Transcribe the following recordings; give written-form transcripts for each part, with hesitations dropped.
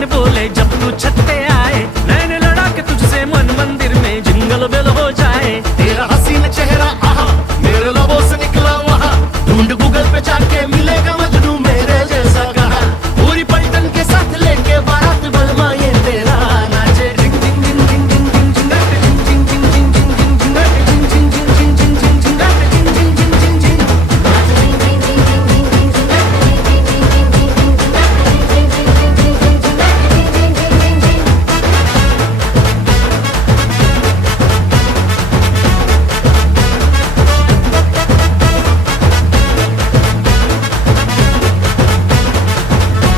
कान बोले जब तू छत पे आए, मैंने लड़ा के तुझसे मन मंदिर में जिंगल बेल हो जाए। तेरा हसीन चेहरा आहा मेरे लबों से निकला वहाँ, ढूंढ गूगल पे जाके मिलेगा मजनू मेरे जैसा कहा। पूरी पलटन के साथ लेके बारात बलमा ये तेरा नाचे। जिंग जिंग जिंग जिंग जिंग जिंग जिंगाटे जिंग जिंग जिंग जिंग जिंग जिंग जिंगाटे जिंग जिंग जिंग जिंग जिंग जिंग जिंगाटे जिंग जिंग जिंग जिंग जिंग नाचे जिंग जिंग जिंग जिंग जिंग जिंग जिंगाटे जिंग जिंग जिंग जिंग जिंग जिंग जिंगाटे जिंग जिंग जिंग जिंग जिंग जिंग जिंगाटे जिंग जिंग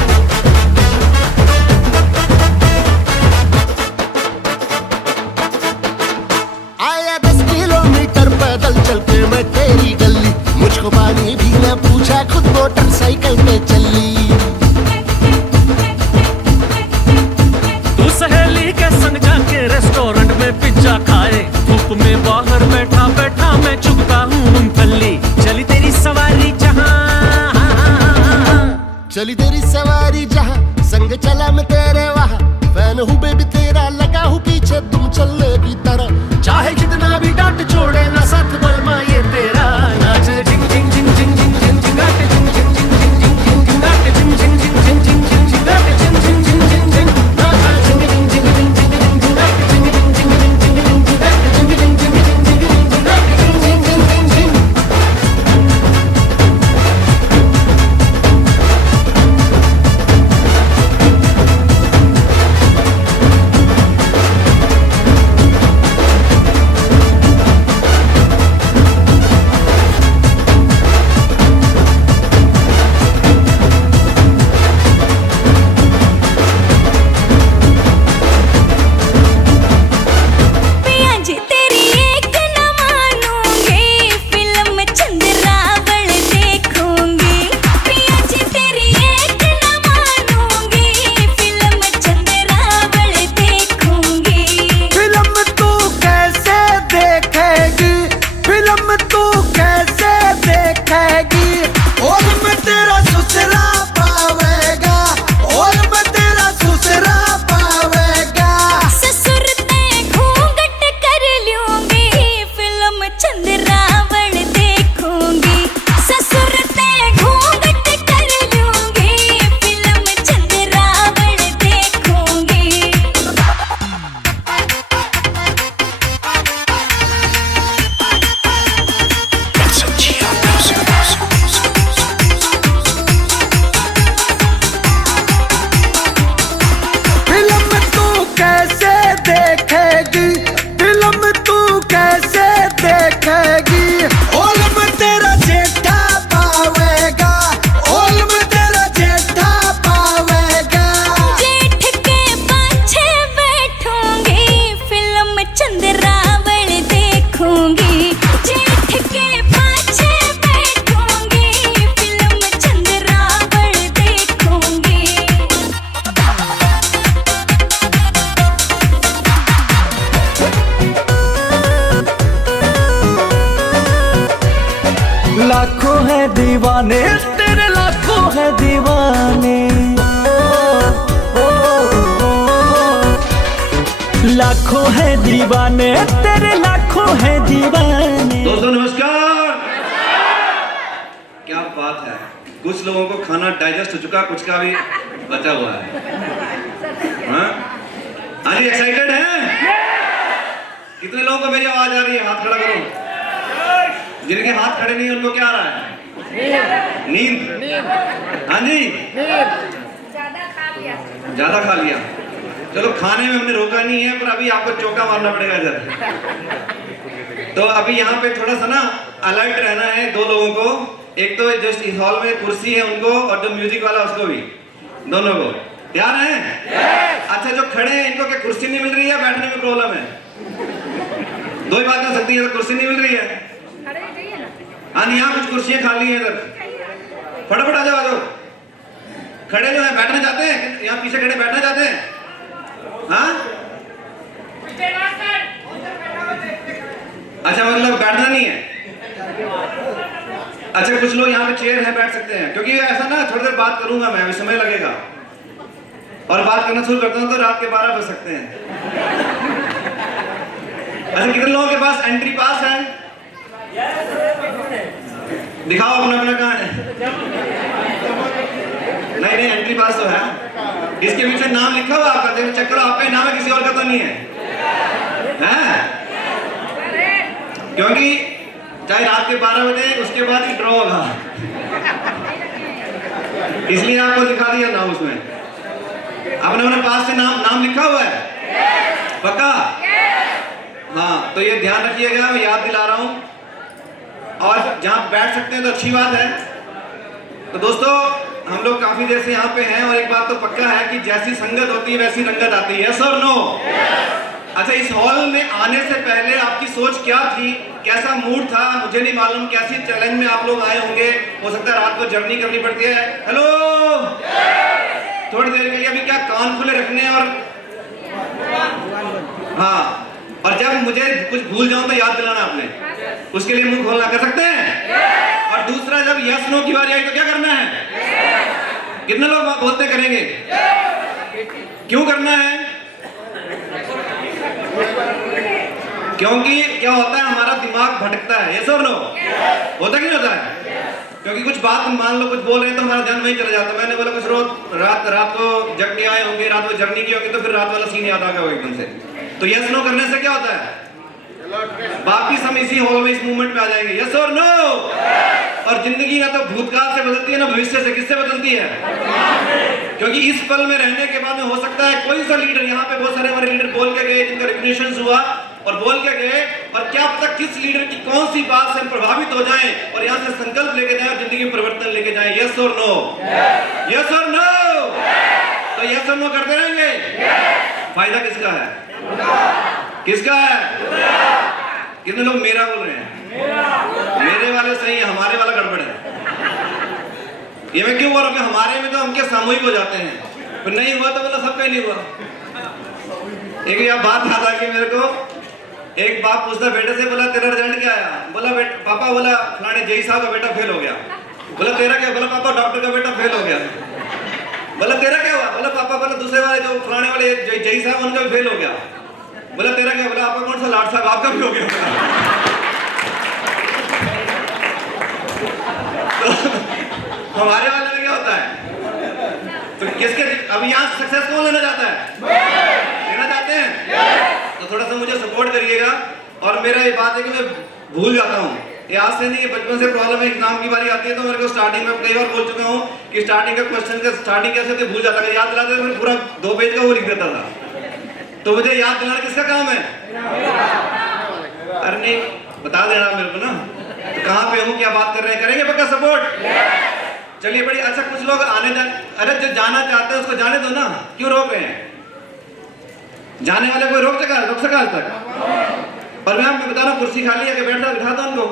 जिंग आया 10 किलोमीटर पैदल चल के मैं तेरी गली, मुझको पानी भी न पूछा खुद मोटरसाइकिल पे चली। तू सहेली के संग जाके रेस्टोरेंट में पिज्जा खाए, धूप में बाहर बैठा बैठा मैं चुगता हूँ मूंगफली। चली तेरी सवारी जहाँ, चली तेरी सवारी जहाँ, संग चला मैं तेरे वहाँ। फैन हूँ बेबी तेरा, लगा हूँ पीछे तुम चलने की तरह। चाहे जितना भी डांट छोड़े ना साथ बलमा ये तेरा नाचे। जिंग जिंग जिंग जिंग जिंग जिंग जिंगाटे जिंग जिंग जिंग जिंग जिंग जिंग जिंगाटे जिंग जिंग जिंग जिंग जिंग जिंग जिंगाटे जिंग जिंग जिंग जिंग जिंग नाचा। जिंग जिंग जिंग जिंग जिंग जिंग जिंगाटे जिंग जिंग जिंग जिंग जिंग जिंग जिंगाटे जिंग जिंग जिंग जिंग जिंग जिंगाटे जिंग जिंग जिंग जिंग जिंग। लाखों है दीवाने तेरे, लाखों है दीवाने, लाखों है दीवाने तेरे, लाखों है दीवाने। दोस्तों नमस्कार। क्या बात है, कुछ लोगों को खाना डाइजेस्ट हो चुका, कुछ का भी बचा हुआ है। हाँ जी, एक्साइटेड हैं? कितने लोगों को मेरी आवाज आ रही है? हाथ खड़ा करो। जिनके हाथ खड़े नहीं उनको क्या आ रहा है? नींद। हाँ जी, ज्यादा खा लिया। चलो खाने में हमने रोका नहीं है, पर अभी आपको चौका मारना पड़ेगा इधर। तो अभी यहाँ पे थोड़ा सा ना अलर्ट रहना है दो लोगों को। एक तो जस्ट इस हॉल में कुर्सी है उनको, और जो म्यूजिक वाला उसको भी, दोनों को। तैयार हैं? अच्छा, जो खड़े हैं इनको क्या कुर्सी नहीं मिल रही है, बैठने में प्रॉब्लम है? दो ही बात हो सकती है, तो कुर्सी नहीं मिल रही है। हाँ, यहाँ कुछ कुर्सियां खाली हैं इधर, फटाफट आ जाओ। खड़े जो है बैठना चाहते हैं, यहाँ पीछे खड़े बैठना चाहते हैं? हाँ, अच्छा, मतलब बैठना नहीं है। अच्छा, कुछ लोग यहाँ पे चेयर है, बैठ सकते हैं, क्योंकि ऐसा ना थोड़ी देर बात करूंगा मैं, अभी समय लगेगा। और बात करना शुरू करता हूँ तो रात के 12 बज सकते हैं। अच्छा, कितने लोगों के पास एंट्री पास है? दिखाओ अपना अपना, कहाँ है? नहीं, एंट्री पास तो है। इसके पीछे नाम लिखा हुआ आपका, देखो चेक करो, आपका नाम है, किसी और का तो नहीं है, हैं? क्योंकि चाहे रात के 12 बजे उसके बाद ही ड्रॉ होगा, इसलिए आपको दिखा दिया नाम उसमें। आपने अपने पास से नाम लिखा हुआ है? पक्का? हाँ, तो ये ध्यान रखिएगा, मैं याद दिला रहा हूं। और जहां बैठ सकते हैं तो अच्छी बात है। तो दोस्तों, हम लोग काफी देर से यहाँ पे हैं और एक बात तो पक्का है कि जैसी संगत होती है वैसी रंगत आती है। यस और नो? अच्छा, इस हॉल में आने से पहले आपकी सोच क्या थी, कैसा मूड था, मुझे नहीं मालूम। कैसी चैलेंज में आप लोग आए होंगे, हो सकता है रात को जर्नी करनी पड़ती है। हेलो, थोड़ी देर के लिए अभी क्या कान खुले रखने और हाँ, और जब मुझे कुछ भूल जाऊं तो याद दिलाना आपने, उसके लिए मुंह खोलना। कर सकते हैं? और दूसरा, जब यस नो की बारी आई तो क्या करना है? कितने लोग बोलते करेंगे? क्यों करना है? क्योंकि क्या होता है, हमारा दिमाग भटकता है। यस और नो? होता कि नहीं होता है? क्योंकि कुछ बात मान लो कुछ बोल रहे हैं तो हमारा ध्यान वहीं चला जाता है। मैंने बोला कुछ रात को जग के आए होंगे, रात को जर्नी की होगी, तो फिर रात वाला सीन याद आ गया होगा एकदम से। तो यस नो करने से क्या होता है, वापिस हम इसी हॉल में इस मूवमेंट में आ जाएंगे। यस और नो? और जिंदगी ना तो भूतकाल से बदलती है ना भविष्य से। किससे बदलती है? क्योंकि इस पल में रहने के बाद में हो सकता है कोई सा लीडर, यहाँ पे बहुत सारे हमारे लीडर बोल के गए, जिनका रिकग्निशन हुआ और बोल के गए, और क्या पता किस लीडर की कौन सी बात से हम प्रभावित हो जाएं और यहाँ से संकल्प लेके जाएं और जिंदगी में परिवर्तन लेके जाएं। यस और नो? यस और नो? तो यस और नो करते रहेंगे। फायदा किसका है? किसका है? कितने लोग मेरा बोल रहे हैं? मेरे वाले सही है, हमारे वाला गड़बड़ है। ये मैं क्यों बोल रहा हूँ? हमारे में तो हम क्या सामूहिक हो जाते हैं, फिर नहीं हुआ तो बोला सबका नहीं हुआ। एक बात याद आ गई मेरे को। एक बाप पूछता बेटे से, बोला तेरा रिजल्ट क्या आया? बोला पापा, बोला फलाने जय साहब का बेटा फेल हो गया। बोला तेरा क्या? बोला पापा डॉक्टर का बेटा फेल हो गया। बोला तेरा क्या हुआ? बोला पापा, बोला दूसरे वाले जो फलाने वाले जय साहब उनका भी फेल हो गया। बोला तेरा क्या? बोला आपका कौन सा? लाट साहब, आपका भी हो गया। तो हमारे वाले में क्या होता है? तो किसके अभी यहाँ सक्सेस कौन लेना चाहता है? लेना चाहते हैं? तो थोड़ा सा मुझे सपोर्ट करिएगा। और मेरा ये बात है कि मैं भूल जाता हूँ, ये आज से नहीं, ये बचपन से प्रॉब्लम है। एग्जाम की बारी आती है तो मेरे को स्टार्टिंग में कई बार बोल चुका हूँ कि स्टार्टिंग का क्वेश्चन का स्टार्टिंग कैसे थे, भूल जाता था। याद दिलाते मैं पूरा 2 पेज का वो लिख देता था। तो मुझे याद दिलाना किसका काम है? अरे नहीं, बता देना मेरे को ना, तो कहाँ पे हूँ, क्या बात कर रहे हैं, करेंगे पक्का सपोर्ट? चलिए बड़ी अच्छा। कुछ लोग आने अरे जो जाना चाहते हैं उसको जाने दो ना, क्यों रोक रहे हैं? जाने वाले कोई रोक सका आज तक? पर मैं आपको बता रहा हूँ, कुर्सी खाली है, बैठा बिठा दो उनको।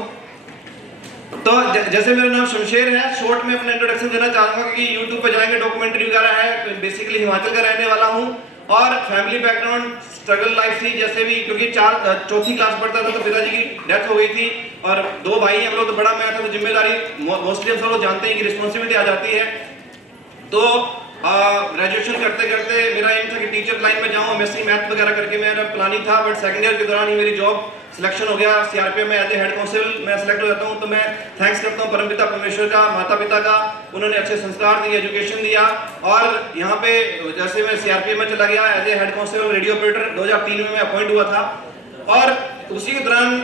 तो जैसे मेरा नाम शमशेर है, शॉर्ट में अपना इंट्रोडक्शन देना चाहूंगा क्योंकि यूट्यूब पे जाएंगे, डॉक्यूमेंट्री वगैरह है। बेसिकली हिमाचल का रहने वाला हूँ और फैमिली बैकग्राउंड स्ट्रगल लाइफ थी। जैसे भी क्योंकि 4th क्लास पढ़ता था तो पिताजी की डेथ हो गई थी और 2 भाई हम लोग, तो बड़ा मैं था, तो जिम्मेदारी मोस्टली हम सब लोग जानते हैं कि रिस्पॉन्सिबिलिटी आ जाती है। तो ग्रेजुएशन करते करते मेरा एम था कि टीचर लाइन में जाऊँ, एमएससी मैथ वगैरह करके मेरा प्लानिंग था। बट सेकंड ईयर के दौरान ही मेरी जॉब सिलेक्शन हो गया। सीआरपीएफ में एज ए हेड कांस्टेबल मैं सिलेक्ट हो जाता हूँ। तो मैं थैंक्स करता हूँ परमपिता परमेश्वर का, माता पिता का, उन्होंने अच्छे संस्कार दिए, एजुकेशन दिया। और यहाँ पे जैसे मैं सीआरपीएफ में चला गया as a head constable radio operator, 2003 में मैं अपॉइंट हुआ था। और उसी के दौरान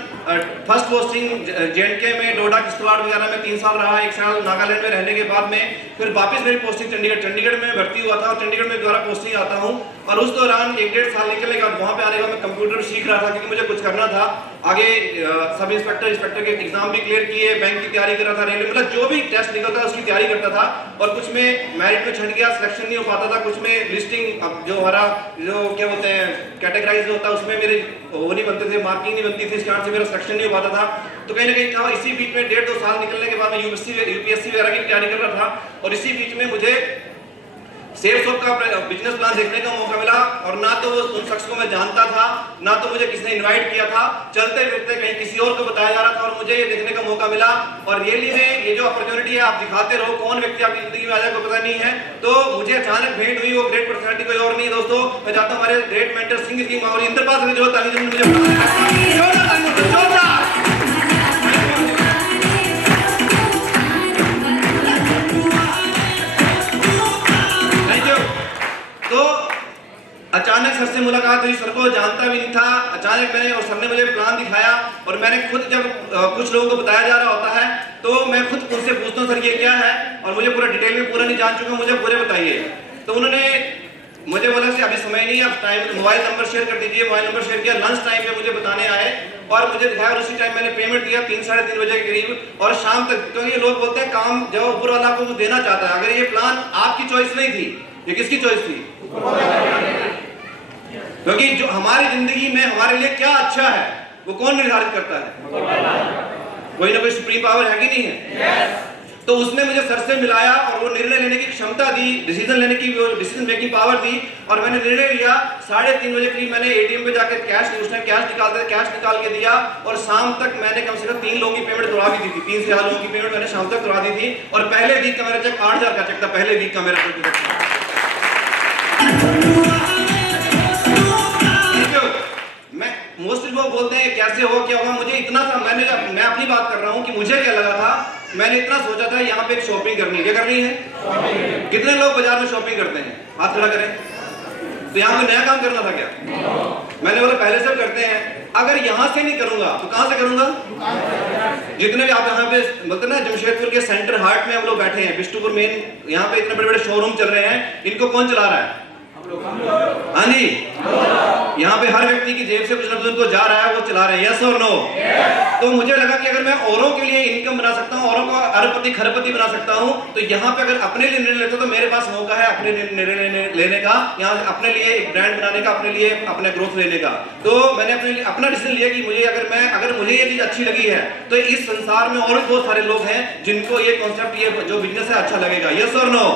फर्स्ट पोस्टिंग जेएनके में, डोडा किश्तवाड़ वगैरह में 3 साल रहा। 1 साल नागालैंड में रहने के बाद में फिर वापस मेरी पोस्टिंग चंडीगढ़ में भर्ती हुआ था और चंडीगढ़ में दोबारा पोस्टिंग आता हूँ। और उस दौरान 1-1.5 साल निकलने के बाद वहाँ पे आने का मैं कंप्यूटर सीख रहा था क्योंकि मुझे कुछ करना था आगे। सब इंस्पेक्टर के एग्जाम भी क्लियर किए, बैंक की तैयारी कर रहा था, रेलवे, मतलब जो भी टेस्ट निकलता था उसकी तैयारी करता था। और कुछ में मेरिट में छट गया, सिलेक्शन नहीं हो पाता था। कुछ में लिस्टिंग, जो हमारा जो क्या बोलते हैं कैटेगराइज होता है, उसमें मेरे वो नहीं बनते थे, मार्किंग नहीं बनती थी, इस कारण से मेरा सिलेक्शन नहीं हो पाता था। तो कहीं ना कहीं था। इसी बीच में 1.5-2 साल निकलने के बाद मैं यूपीएससी वगैरह की तैयारी कर रहा था। और इसी बीच में मुझे सेफ शॉप का बिजनेस प्लान देखने का मौका मिला, और ना तो उन शख्स को मैं जानता था, ना तो मुझे किसी ने इनवाइट किया था। चलते फिरते कहीं किसी और को बताया जा रहा था और मुझे ये देखने का मौका मिला। और रियली में ये जो अपॉर्चुनिटी है, आप दिखाते रहो, कौन व्यक्ति आपकी जिंदगी में आ जाए कोई पता नहीं है। तो मुझे अचानक भेंट हुई, वो ग्रेट पर्सनालिटी कोई और नहीं दोस्तों, मैं चाहता हूँ हमारे ग्रेट मेंटर सिंह जी माहौल इंद्रपाल जो ताली मुझे अचानक सर से मुलाकात हुई, सर को जानता भी नहीं था। अचानक मैंने और सर ने मुझे प्लान दिखाया, और मैंने खुद जब कुछ लोगों को बताया जा रहा होता है तो मैं खुद उनसे पूछता हूँ, सर ये क्या है, और मुझे पूरा डिटेल में पूरा नहीं जान चुका, मुझे पूरे बताइए। तो उन्होंने मुझे बोला कि अभी समय नहीं है, अब टाइम मोबाइल नंबर शेयर कर दीजिए। मोबाइल नंबर शेयर किया, लंच टाइम पे मुझे बताने आए और मुझे दिखाया, और उसी टाइम मैंने पेमेंट दिया 3 साढ़े 3 बजे के करीब, और शाम तक। क्योंकि ये लोग बोलते हैं काम जब ऊपर वाला आपको देना चाहता है। अगर ये प्लान आपकी चॉइस नहीं थी, ये किसकी चॉइस थी? क्योंकि जो हमारी जिंदगी में हमारे लिए क्या अच्छा है वो कौन निर्धारित करता है? कोई ना कोई सुप्रीम पावर है कि नहीं है? तो उसने मुझे सर से मिलाया और वो निर्णय लेने की क्षमता दी, डिसीजन लेने की डिसीजन मेकिंग पावर दी, और मैंने निर्णय लिया। 3:30 बजे करीब मैंने एटीएम पे जाकर कैश, उस टाइम कैश निकालते थे, कैश निकाल के दिया, और शाम तक मैंने कम से कम 3 लोगों की पेमेंट करवा दी थी। 3 से 4 लोगों की पेमेंट मैंने शाम तक करवा दी थी। और पहले वीक का मेरा चेक 8,000 का चेक था, पहले वीक का मेरा चेक। मोस्टली लोग बोलते हैं कैसे हो, क्या होगा, मुझे इतना सा मैं अपनी बात कर रहा हूँ कि मुझे क्या लगा था, मैंने इतना सोचा था यहाँ पे एक शॉपिंग करनी है। क्या करनी है? कितने लोग बाजार में शॉपिंग करते हैं? हाथ खड़ा करें। तो यहाँ पे नया काम करना था क्या? मैंने बोला पहले से करते हैं। अगर यहाँ से नहीं करूंगा तो कहाँ से करूंगा? जितने भी आप यहाँ पे बोलते ना, जमशेदपुर के सेंटर हार्ट में हम लोग बैठे हैं, बिष्टुपुर मेन, यहाँ पे इतने बड़े बड़े शोरूम चल रहे हैं, इनको कौन चला रहा है? हाँ जी, यहाँ पे हर व्यक्ति की जेब से कुछ ना कुछ उनको जा रहा है, वो चला रहे हैं। यस और नो? तो मुझे लगा कि अगर मैं औरों के लिए इनकम बना सकता हूँ, औरों को अरबपति खरबपति बना सकता हूँ, तो यहाँ पे अगर अपने लिए निर्णय लेता हूँ तो मेरे पास मौका है अपने निर्णय लेने का, यहाँ अपने लिए एक ब्रांड बनाने का, अपने लिए अपने ग्रोथ लेने का। तो मैंने अपने लिए अपना डिसीजन लिया कि मुझे अगर मुझे ये चीज अच्छी लगी है तो इस संसार में और भी बहुत सारे लोग हैं जिनको ये कॉन्सेप्ट, ये जो बिजनेस है अच्छा लगेगा। यस और नो?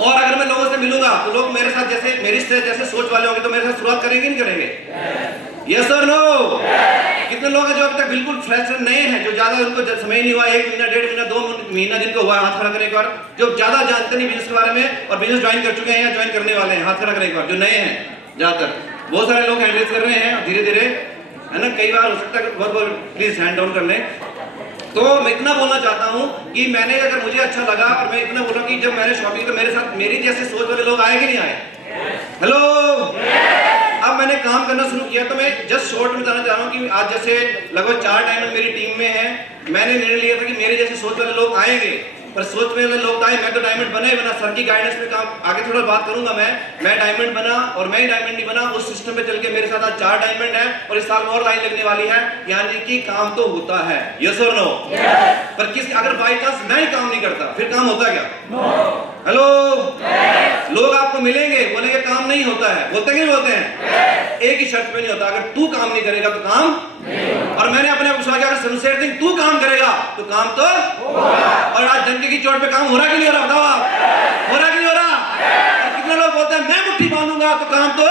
और अगर मैं लोगों से मिलूंगा तो लोग मेरे साथ जैसे मेरी से जैसे सोच वाले होंगे तो मेरे साथ शुरुआत करेंगे नहीं करेंगे? यस और नो? कितने लोग हैं जो अब तक बिल्कुल फ्रेश नए हैं, जो ज्यादा उनको समय नहीं हुआ, 1 महीना 1.5 महीना 2 महीना जिनको हुआ, हाथ खड़ा करें एक बार। जो ज्यादा जानते नहीं बिजनेस के बारे में और बिजनेस ज्वाइन कर चुके हैं या ज्वाइन करने वाले हैं, हाथ खड़ा करें एक बार। जो नए हैं, ज्यादातर बहुत सारे लोग हैंडल कर रहे हैं धीरे धीरे, है ना। कई बार हो सकता है बहुत प्लीज हैंड डाउन कर लें। तो मैं इतना बोलना चाहता हूं कि मैंने, अगर मुझे अच्छा लगा, और मैं इतना बोल रहा हूं कि जब मैंने शॉपिंग तो मेरे साथ मेरी जैसे सोच वाले लोग आए कि नहीं आए? हेलो। अब मैंने काम करना शुरू किया, तो मैं जस्ट शॉर्ट में बताना चाह रहा हूं कि आज जैसे लगभग 4 डायमंड मेरी टीम में है। मैंने निर्णय लिया था कि मेरे जैसे सोच वाले लोग आएंगे, पर सोच वाले लोग आए, मैं तो डायमंड बना ही बना। सर की गाइडेंस में काम आगे थोड़ा बात करूंगा मैं डायमंड बना, और मैं ही डायमंड नहीं बना, उस सिस्टम पे चल के मेरे साथ आज 4 डायमंड है, और इस साल में और लाइन लगने वाली है। यानी कि काम तो होता है। यस और नो? पर अगर बाई चांस मैं ही काम नहीं करता फिर काम होता क्या? हेलो। लोग आपको मिलेंगे, बोलेंगे काम नहीं होता है, बोलते नहीं बोलते हैं? एक ही शर्त पे नहीं होता, अगर तू काम नहीं करेगा तो काम नहीं। और मैंने अपने आप को सोचा, अगर शमशेर सिंह तू काम करेगा तो काम तो होगा। और आज डंके की चोट पे काम हो रहा कि नहीं हो रहा? बताओ आप, हो रहा कि नहीं हो रहा? और कितने लोग बोलते हैं मैं मुट्ठी बांधूंगा तो काम तो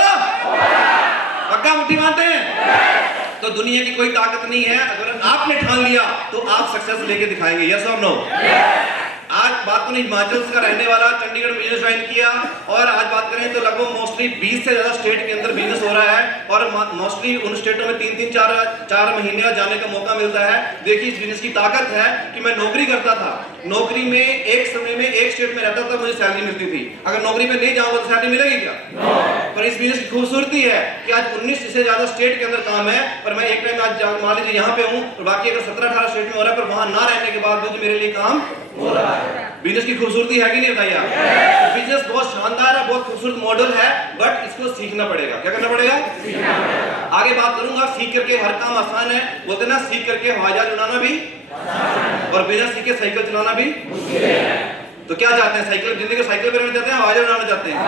पक्का मुट्ठी बांधते हैं? तो दुनिया की कोई ताकत नहीं है, अगर आपने ठान लिया तो आप सक्सेस लेके दिखाएंगे। यस और नो? आज बात करें हिमाचल का रहने वाला, चंडीगढ़ में बिजनेस ज्वाइन किया, और आज बात करें तो लगभग मोस्टली 20 से ज्यादा स्टेट के अंदर बिजनेस हो रहा है, और मोस्टली उन स्टेटों में 3-3, 4 महीने जाने का मौका मिलता है। देखिए इस बिजनेस की ताकत है कि मैं नौकरी करता था, नौकरी में एक समय में एक स्टेट में रहता था, मुझे सैलरी मिलती थी। अगर नौकरी में नहीं जाऊंगा तो सैलरी मिलेगी क्या? पर इस बिजनेस की खूबसूरती है कि आज 19 से ज्यादा स्टेट के अंदर काम है, पर मैं एक टाइम आज मान लीजिए यहाँ पे हूँ, और बाकी अगर 17-18 स्टेट में हो रहा है, पर वहां ना रहने के बाद भी मेरे लिए काम हो रहा है। बिजनेस की खूबसूरती है कि नहीं बताइए आप? बिजनेस बहुत शानदार है, बहुत खूबसूरत मॉडल है, बट इसको सीखना पड़ेगा। क्या करना पड़ेगा? आगे बात करूंगा। सीख करके हर काम आसान है, बोलते ना, सीख करके हवाई जहाज उड़ाना भी और बिना सीखे साइकिल चलाना भी मुश्किल है। तो क्या चाहते हैं? साइकिल, जिंदगी साइकिल पे रहना चाहते हैं, हवाई जहाज उड़ाना चाहते हैं?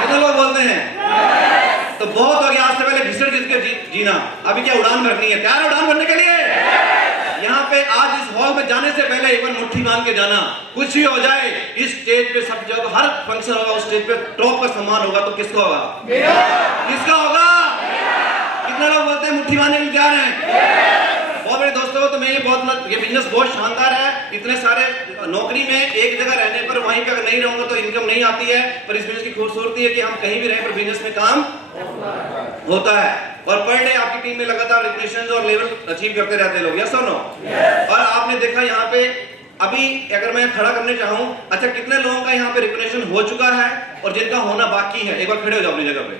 कितने लोग बोलते हैं? तो बहुत हो गया, आज से पहले घिसट घिस के जीना, अभी क्या उड़ान भरनी है। तैयार है उड़ान भरने के लिए? यहाँ पे आज इस हॉल में जाने से पहले एक बार मुट्ठी बांध के जाना, कुछ भी हो जाए इस स्टेज पे, सब जब हर फंक्शन होगा उस स्टेज पे टॉप का सम्मान होगा तो किसका होगा? किसका होगा? कितने लोग बोलते हैं मुट्ठी बांधने के लिए तैयार हैं? बहुत बड़े दोस्तों, तो मैं ये बिजनेस बहुत शानदार है। इतने सारे नौकरी में एक जगह रहने पर वहीं पे अगर नहीं रहूंगा तो इनकम नहीं आती है, पर इस बिजनेस की खूबसूरती है कि हम कहीं भी रहें पर बिजनेस में काम होता है और पर डे आपकी टीम में लगातार रिकग्निशन और लेवल अचीव करते रहते हैं लोग। यस और नो? और आपने देखा यहाँ पे अभी अगर मैं खड़ा करने चाहूँ, अच्छा कितने लोगों का यहाँ पे रिकग्निशन हो चुका है और जिनका होना बाकी है? एक बार खड़े हो जाओ अपनी जगह पे।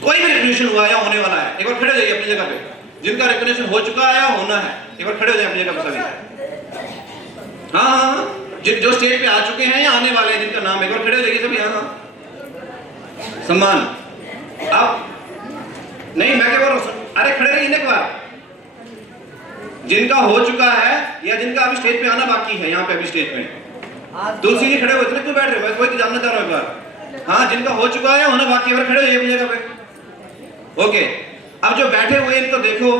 कोई भी रिकग्निशन हुआ या होने वाला है, एक बार खड़े हो जाइए अपनी जगह पे। जिनका रिकग्निशन हो चुका है या होना है, एक बार खड़े हो जाए अपनी जगह पर सभी। हाँ, जो स्टेज पे आ चुके हैं या आने वाले हैं जिनका नाम, एक बार खड़े हो जाइए सभी। हाँ, सम्मान। अब नहीं, मैं क्या बोल रहा हूँ, अरे खड़े रहिए एक बार। जिनका हो चुका है या जिनका अभी स्टेज पे आना बाकी है, यहाँ पे अभी स्टेज पे तुलसी जी खड़े हो, इतने क्यों बैठ रहे हो? कोई तो जानना चाह रहा हूँ एक बार। हाँ, जिनका हो चुका है होना बाकी है, खड़े हो जाइए अपनी जगह पे। ओके, अब जो बैठे हुए इनको देखो,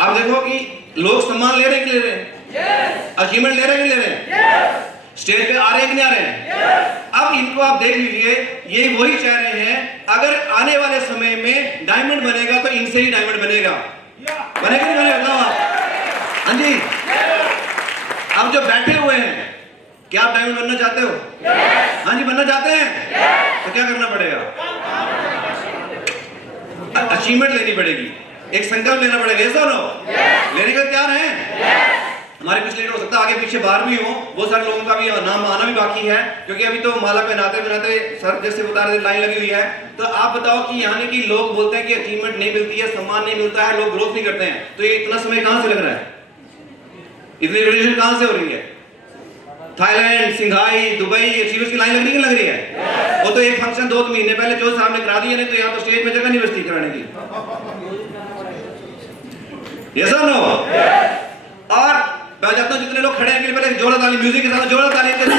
आप देखो कि लोग सम्मान ले रहे कि ले रहे हैं? अचीवमेंट ले रहे कि ले रहे हैं? स्टेज पे आ रहे हैं कि नहीं आ रहे हैं? अब इनको आप देख लीजिए, ये वही चेहरे हैं, अगर आने वाले समय में डायमंड बनेगा तो इनसे ही डायमंड बनेगा। बनेगा नहीं बनेगा? बताओ आप। हाँ जी, अब जो बैठे हुए हैं, क्या आप डायमंड बनना चाहते हो? हाँ जी, बनना चाहते हैं? तो क्या करना पड़ेगा? अचीवमेंट लेनी पड़ेगी, एक संकल्प लेना पड़ेगा। ऐसा नो लेने का तैयार है? हमारे कुछ लीडर हो सकता है आगे पीछे बाहर भी हो, बहुत सारे लोगों का भी नाम आना भी बाकी है, क्योंकि अभी तो माला पहनाते पहनाते सर जैसे बता रहे थे लाइन लगी हुई है। तो आप बताओ कि यहाँ की लोग बोलते हैं कि अचीवमेंट नहीं मिलती है, सम्मान नहीं मिलता है, लोग ग्रोथ नहीं करते हैं, तो ये इतना समय कहां से लग रहा है? इतनी रिलेशन कहां से हो रही है? थाईलैंड, सिंघाई, दुबई, अचीवर्स की लाइन लग रही है, लग रही है? वो तो एक फंक्शन 2 महीने पहले जो साहब ने करा दिया, नहीं तो यहाँ तो स्टेज में जगह नहीं बचती कराने की। यस और नो? और मैं चाहता हूं जितने लोग खड़े हैं पहले जोरदार ताली, म्यूजिक के साथ जोरदार ताली के साथ।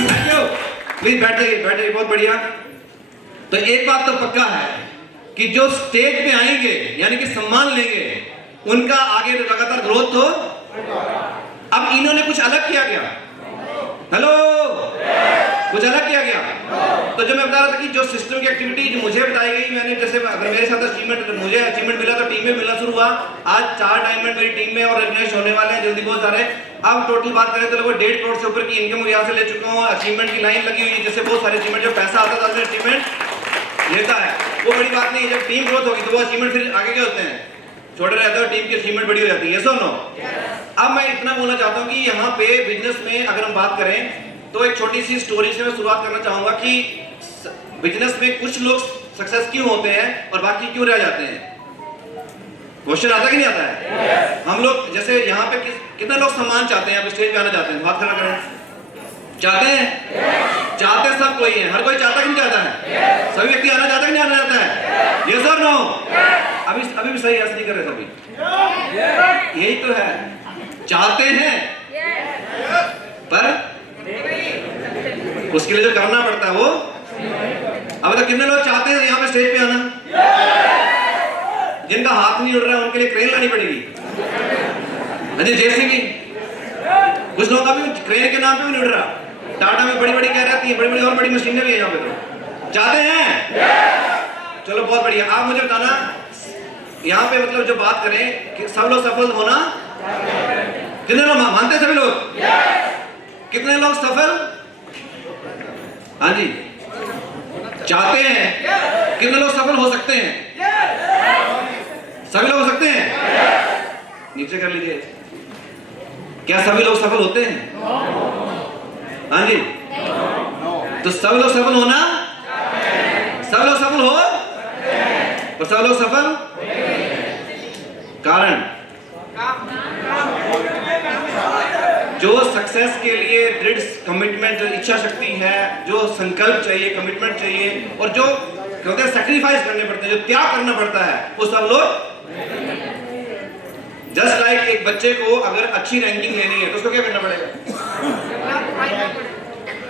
थैंक यू, प्लीज बैठ जाइए, बहुत बढ़िया। तो एक बात तो पक्का है कि जो स्टेज पे आएंगे यानी कि सम्मान लेंगे, उनका आगे लगातार ग्रोथ तो। अब इन्होंने कुछ अलग किया क्या? हेलो, कुछ अलग किया गया? तो जो मैं बता रहा था कि जो सिस्टम की एक्टिविटी जो मुझे बताई गई, मैंने जैसे अगर मेरे साथ अचीवमेंट, मुझे अचीवमेंट मिला तो टीम में मिलना शुरू हुआ। आज 4 डायमंड मेरी टीम में और रिकग्नाइज होने वाले हैं जल्दी बहुत सारे। अब टोटल बात करें तो लगभग 1.5 करोड़ से ऊपर की इनकम यहाँ से ले चुका हूँ। अचीवमेंट की लाइन लगी हुई है, जैसे बहुत सारे अचीवमेंट, जो पैसा आता था अचीवमेंट लेता है वो बड़ी बात नहीं है। जब टीम ग्रोथ होगी तो वो अचीवमेंट फिर आगे क्या होते हैं, छोटे रहते हैं, टीम की अचीवमेंट बड़ी हो जाती है। यस और नो? अब मैं इतना बोलना चाहता हूँ कि यहाँ पे बिजनेस में अगर हम बात करें तो एक छोटी सी स्टोरी से मैं शुरुआत करना चाहूंगा कि बिजनेस में कुछ लोग सक्सेस क्यों होते हैं और बाकी क्यों रह जाते हैं। क्वेश्चन आता कि नहीं आता है? हम लोग जैसे यहाँ पे कितने लोग सम्मान चाहते हैं, स्टेज पे आना चाहते हैं? बात करना करें, चाहते हैं? चाहते सब कोई है, हर कोई चाहता कि नहीं चाहता है? सभी व्यक्ति आना चाहता कि नहीं आना चाहता है? यस और नो? अभी भी सही ऐसा नहीं कर रहे सभी। यही तो है, चाहते हैं पर उसके लिए जो करना पड़ता है वो। अब तो कितने लोग चाहते हैं यहाँ पे स्टेज पे आना? जिनका हाथ नहीं उड़ रहा है उनके लिए क्रेन लानी पड़ेगी। अजय जेसीबी, कुछ लोगों का भी क्रेन के नाम पे भी नहीं उड़ रहा। टाटा में बड़ी बड़ी कह रहती है, बड़ी बड़ी और बड़ी मशीनें भी है यहाँ पे। तो चाहते हैं? चलो बहुत बढ़िया। आप मुझे बताना यहाँ पे मतलब जो बात करें कि सब लोग सफल होना, कितने लोग मानते हैं? सभी लोग? कितने लोग सफल? हाँ जी, चाहते हैं? कितने लोग सफल हो सकते हैं? सभी लोग हो सकते हैं? नीचे कर लीजिए। क्या सभी लोग सफल होते हैं? हाँ जी, तो सभी लोग सफल होना, सब लोग सफल हो और सब लोग सफल कारण जो सक्सेस के लिए दृढ़ कमिटमेंट, इच्छा शक्ति है, जो संकल्प चाहिए, कमिटमेंट चाहिए और जो कहते हैं सैक्रिफाइस करने पड़ते हैं, जो त्याग करना पड़ता है, वो सब लोग। जस्ट लाइक एक बच्चे को अगर अच्छी रैंकिंग लेनी है तो उसको क्या करना पड़ेगा?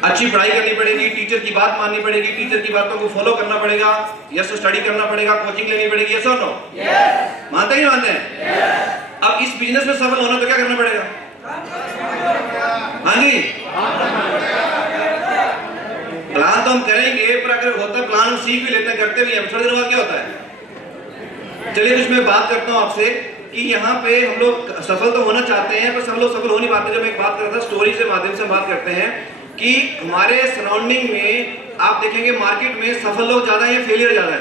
अच्छी पढ़ाई करनी पड़ेगी, टीचर की बात माननी पड़ेगी, टीचर की बातों को फॉलो करना पड़ेगा, यस स्टडी करना पड़ेगा, कोचिंग लेनी पड़ेगी, यस और नो? मानते ही मानते हैं? अब इस बिजनेस में सफल होना तो क्या करना पड़ेगा? हाँ जी, प्लान तो हम करेंगे, पर अगर होता है प्लान हम सीख भी लेते हैं, करते भी हैं, थोड़ी देर बाद क्या होता है? चलिए कुछ मैं बात करता हूँ आपसे कि यहाँ पे हम लोग सफल तो होना चाहते हैं, पर सब लोग सफल हो नहीं पाते। जब मैं एक बात कर रहा था, स्टोरी के माध्यम से बात करते हैं कि हमारे सराउंडिंग में आप देखेंगे मार्केट में सफल लोग ज्यादा है, फेलियर ज्यादा है?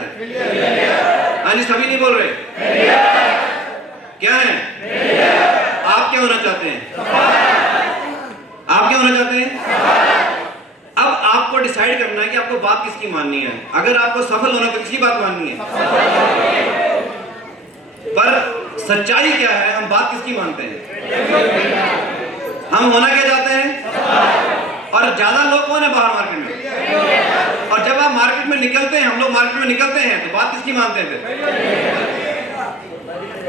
हाँ जी, सभी नहीं बोल रहे। क्या है? आप क्या होना चाहते हैं? आप क्या होना चाहते हैं? अब आपको डिसाइड करना है कि आपको बात किसकी माननी है। अगर आपको सफल होना तो किसकी बात माननी है? पर सच्चाई क्या है, हम बात किसकी मानते हैं? हम होना क्या चाहते हैं? और ज्यादा लोग कौन है बाहर मार्केट में? और जब आप मार्केट में निकलते हैं, हम लोग मार्केट में निकलते हैं, तो बात किसकी मानते हैं फिर?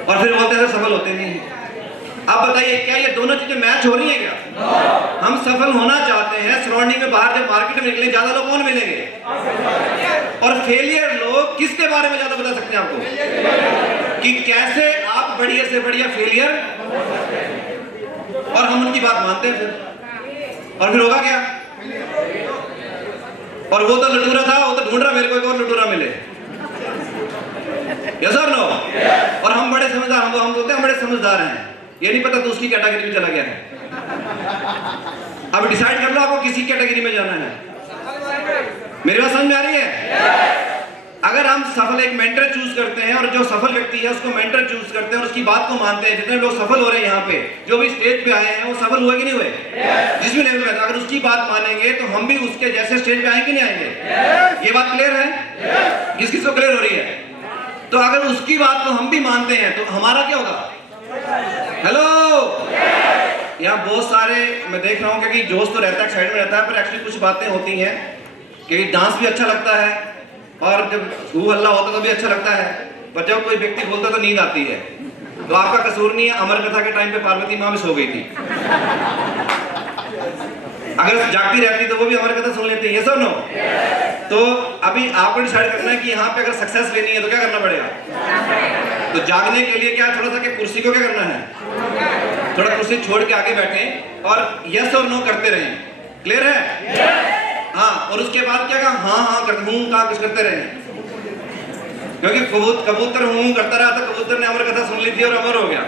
और फिर बोलते हैं सफल होते नहीं। अब बताइए, क्या ये दोनों चीजें मैच हो रही है क्या? हम सफल होना चाहते हैं, सराउंडिंग में बाहर जब मार्केट में निकले, ज्यादा लोग कौन मिलेंगे? और फेलियर लोग किसके बारे में ज्यादा बता सकते हैं आपको कि कैसे आप बढ़िया से बढ़िया फेलियर, और हम उनकी बात मानते हैं फिर। और फिर होगा क्या? और वो तो लटूरा था, वो तो ढूंढ रहा मेरे को एक और लटूरा मिले। यस और नो? और हम बड़े समझदार, हम बोलते हैं हम बड़े समझदार हैं, ये नहीं पता तो उसकी कैटेगरी में चला गया है। अब डिसाइड कर लो आपको किसी कैटेगरी में जाना है। मेरी बात समझ में आ रही है? अगर हम सफल एक मेंटर चूज करते हैं, और जो सफल व्यक्ति है उसको मेंटर चूज करते हैं और उसकी बात को मानते हैं, जितने लोग सफल हो रहे हैं यहाँ पे, जो भी स्टेज पे आए हैं, वो सफल हुए कि नहीं हुए? जिस भी लेवल पे, अगर उसकी बात मानेंगे तो हम भी उसके जैसे स्टेज पे आएंगे, नहीं आएंगे? ये बात क्लियर है? किस किस को क्लियर हो रही है? तो अगर उसकी बात को हम भी मानते हैं तो हमारा क्या होगा? हेलो, यहाँ बहुत सारे मैं देख रहा हूँ, क्योंकि जोश तो रहता है, साइड में रहता है, पर एक्चुअली कुछ बातें होती हैं कि डांस भी अच्छा लगता है, और जब हू हल्ला होता तो भी अच्छा लगता है, पर जब कोई व्यक्ति बोलता तो नींद आती है। तो आपका कसूर नहीं है, अमर कथा के टाइम पे पार्वती माँ भी सो गई थी। अगर जागती रहती तो वो भी अमर कथा सुन लेती है, यस और नो? तो अभी आपको डिसाइड करना है कि यहाँ पे अगर सक्सेस लेनी है तो क्या करना पड़ेगा? तो जागने के लिए क्या, थोड़ा सा कि कुर्सी को क्या करना है, थोड़ा कुर्सी छोड़ के आगे बैठें और यस और नो करते रहें। क्लियर है? हाँ, और उसके बाद क्या कहा? हाँ हाँ करते, हूँ कहा कुछ करते रहें, क्योंकि कबूतर हूँ करता रहा था, कबूतर ने अमर कथा सुन ली थी और अमर हो गया।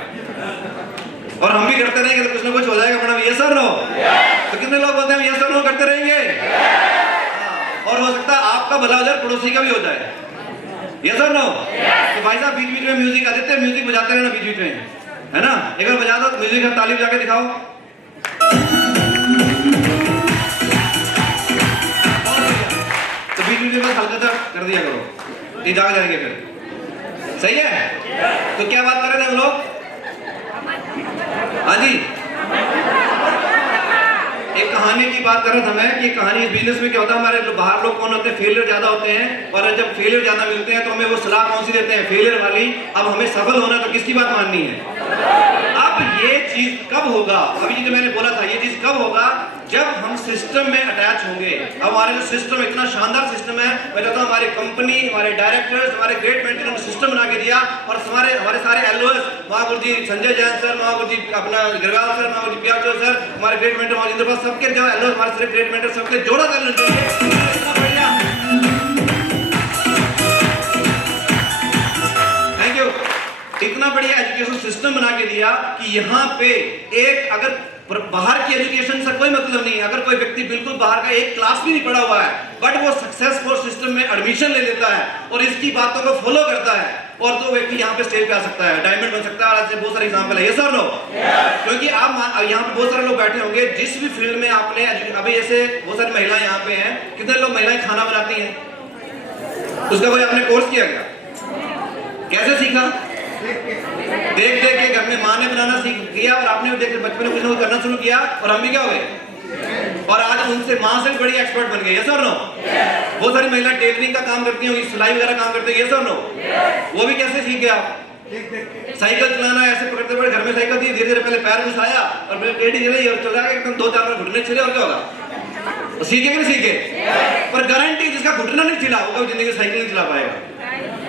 और हम भी करते रहेंगे तो कुछ ना कुछ हो जाएगा। मैडम यस और नो? तो कितने लोग बोलते हैं यस और नो करते रहेंगे? और हो सकता है आपका भला हो जाए, पड़ोसी का भी हो जाए। यस और नो? तो भाई साहब बीच बीच में म्यूजिक आ देते हैं, म्यूजिक बजाते रहना बीच बीच में, है ना? एक बार बजा दो म्यूजिक, ताली बजा के दिखाओ। तो बीच बीच में हल्का सा कर दिया करो, ये जाग जाएंगे फिर। सही है? तो क्या बात कर रहे थे हम लोग? हाँ जी, एक कहानी की बात कर रहा था मैं कि कहानी बिजनेस में क्या होता है, हमारे बाहर लोग कौन होते हैं? फेलियर ज्यादा होते हैं, और जब फेलियर ज्यादा मिलते हैं तो हमें वो सलाह कौन सी देते हैं? फेलियर वाली। अब हमें सफल होना तो किसकी बात माननी है? अब ये चीज कब होगा? अभी जो मैंने बोला था, ये चीज कब होगा? जब हम सिस्टम में अटैच होंगे। अब हमारे जो सिस्टम इतना शानदार सिस्टम है, मैं चाहता हूँ हमारी कंपनी, हमारे डायरेक्टर्स, हमारे ग्रेट मेंटर ने सिस्टम बना के दिया, और हमारे सारे एलओएस, महागुरु जी संजय जैन सर, महागुरु जी अपना गिरवाल सर, महागुरु जी पियाचो सर, हमारे ग्रेट मेंटर महाजिंद्र पास, सबके जो एलओएस, हमारे सारे ग्रेट मेंटर सबके जोड़ा टैलेंट चाहिए। Thank you. इतना बढ़िया एजुकेशन सिस्टम बना के दिया कि यहाँ पे एक, अगर बाहर की एजुकेशन से कोई मतलब नहीं है, अगर कोई व्यक्ति बिल्कुल बाहर का एक क्लास भी नहीं पढ़ा हुआ है, बट वो सक्सेसफुल सिस्टम में एडमिशन ले लेता है और इसकी बातों को फॉलो करता है, और तो व्यक्ति यहाँ पे स्टेज पे आ सकता है, डायमंड बन सकता है। ऐसे बहुत सारे एग्जांपल है, ये सर लोग, क्योंकि आप यहाँ पे बहुत सारे लोग बैठे होंगे, जिस भी फील्ड में आपने अभी, ऐसे बहुत सारी महिलाएं यहाँ पे हैं, कितने लोग महिलाएं खाना बनाती हैं? उसका कोई आपने कोर्स किया क्या? कैसे सीखा? देख देख के घर में माँ ने बनाना सीख किया, और आपने भी देख बचपन में कुछ ना कुछ करना शुरू किया, और हम भी क्या हो गए? और आज उनसे माँ से भी बड़ी एक्सपर्ट बन गए। यस और नो? बहुत सारी महिला टेलरिंग का काम करती होंगी, सिलाई वगैरह काम करती है। यस और नो? वो भी कैसे सीख गया? साइकिल चलाना ऐसे पकड़ते पकड़ते घर में साइकिल थी, धीरे धीरे पहले पैर घुसाया और फिर टेढ़ी चलाई और चला गया एकदम, 2-4 बार घुटने छिले, और क्या होगा? तो सीखे कि नहीं सीखे? पर गारंटी जिसका घुटना नहीं छिला वो कभी जिंदगी में साइकिल नहीं चला पाएगा।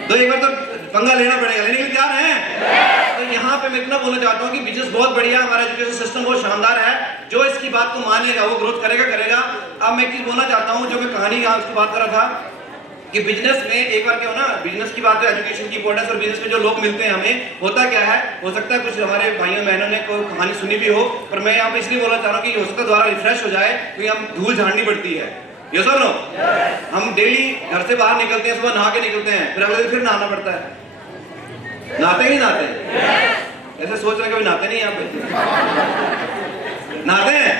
तो एक बार तो पंगा लेना पड़ेगा, लेने के लिए तैयार हैं? तो यहाँ पे मैं इतना बोलना चाहता हूँ कि बिजनेस बहुत बढ़िया, हमारा एजुकेशन सिस्टम बहुत शानदार है। जो इसकी बात को मानेगा वो ग्रोथ करेगा। अब मैं एक चीज बोलना चाहता हूँ, जो मैं कहानी यहाँ उसकी बात कर रहा था कि बिजनेस में एक बार क्या हो ना, बिजनेस की बात है, एजुकेशन की इंपॉर्टेंस, और बिजनेस में जो लोग मिलते हैं हमें, होता क्या है, हो सकता है कुछ हमारे भाइयों बहनों ने कोई कहानी सुनी भी हो, पर मैं यहाँ पे इसलिए बोलना चाह रहा हूँ कि हो सकता है द्वारा रिफ्रेश हो जाए, क्योंकि हम धूल झाड़नी पड़ती है। ये सर नो, हम डेली घर से बाहर निकलते हैं, सुबह नहा के निकलते हैं, फिर अगले दिन फिर नहाना पड़ता है। नहाते ही नहाते, ऐसे सोच रहे कभी नहाते नहीं यहाँ पे? नहाते हैं,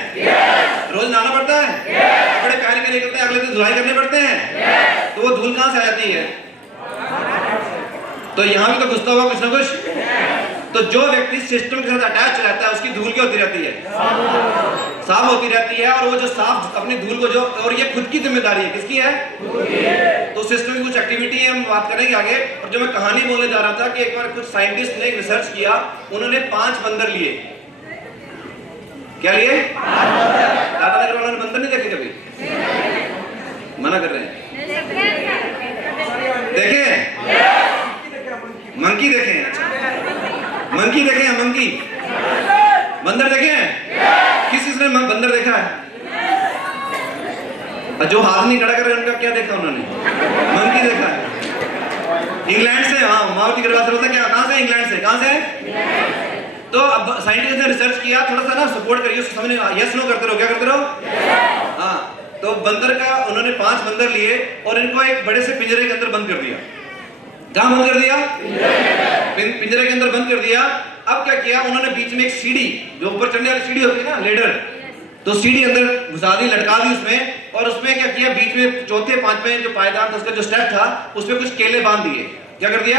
रोज नहाना पड़ता है, कपड़े पहन के निकलते हैं, अगले दिन धुलाई करने पड़ते हैं, तो वो धूल कहाँ से आ जाती है? तो यहाँ भी तो घुसता होगा कुछ ना कुछ। तो जो व्यक्ति सिस्टम के साथ अटैच रहता है उसकी धूल क्या होती रहती है? साफ होती रहती है। और वो जो साफ अपनी धूल को जो, और ये खुद की जिम्मेदारी है, किसकी है? तो सिस्टम की कुछ एक्टिविटी है, हम बात करेंगे आगे। और जो मैं कहानी बोलने जा रहा था कि एक बार कुछ साइंटिस्ट ने रिसर्च किया, उन्होंने 5 बंदर लिए। क्या लिए? दादानगर वालों ने बंदर नहीं देखे कभी? मना कर रहे हैं। देखे? मंकी देखे हैं? अच्छा, मंकी देखे हैं? मंकी बंदर देखे हैं? किसने बंदर देखा है? जो हाथ नहीं खड़ा कर रहे उनका क्या देखा उन्होंने? मंकी देखा है। इंग्लैंड से, हाँ, माउथ की बात होता क्या? कहाँ से? इंग्लैंड से। कहाँ से? तो अब साइंटिस्ट ने रिसर्च किया, थोड़ा सा ना सपोर्ट करिए, समझने, यस नो करते रहो। क्या करते रहो? हाँ। तो बंदर का उन्होंने 5 बंदर लिए और इनको एक बड़े से पिंजरे के अंदर बंद कर दिया। कहाँ बंद कर दिया? पिंजरे के अंदर बंद कर दिया। अब क्या किया उन्होंने? बीच में एक सीढ़ी, जो ऊपर चढ़ने वाली सीढ़ी होती है ना, लेडर, तो सीढ़ी अंदर घुसा दी, लटका दी उसमें। और उसमें क्या किया, बीच में चौथे 5वें जो पायदान था, उसका जो स्टेप था, उसमें कुछ केले बांध दिए। क्या कर दिया?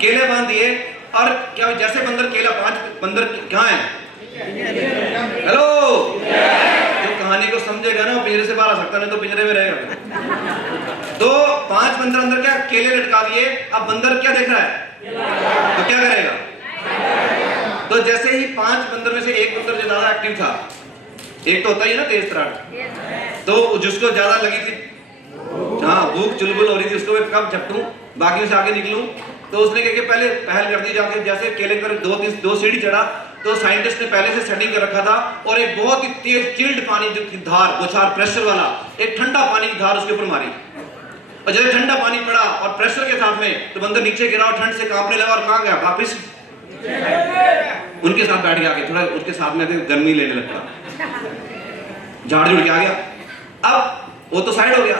केले बांध दिए। और क्या जैसे बंदर केला, 5 बंदर कहाँ है? हेलो, जो कहानी को समझेगा ना वो पिंजरे से बाहर आ सकता, नहीं तो पिंजरे में रहेगा। तो 5 बंदर अंदर क्या केले लटका दिए। अब बंदर क्या देख रहा है? तो क्या करेगा? तो जैसे ही 5 बंदर में से एक बंदर जो ज्यादा एक्टिव था, एक तो होता ही ना तेज तरार, तो जिसको ज्यादा लगी थी, हाँ, भूख चुलबुल हो रही थी, उसको मैं कब झपटूं, बाकी से आगे निकलूं, तो उसने क्या किया, पहले पहल कर दी जाके, जैसे केले पर 2 सीढ़ी चढ़ा, तो साइंटिस्ट ने पहले से सेटिंग कर रखा था, और एक बहुत ही तेज चिल्ड पानी जो की धार, बौछार प्रेशर वाला एक ठंडा पानी की धार उसके ऊपर मारी। और जब ठंडा पानी पड़ा और प्रेशर के साथ में, तो बंदर नीचे गिरा और ठंड से कांपने लगा। और कहाँ गया? वापिस उनके साथ बैठ गया, थोड़ा उसके साथ में गर्मी लेने लगता, झाड़ जुड़ के आ गया। अब वो तो साइड हो गया।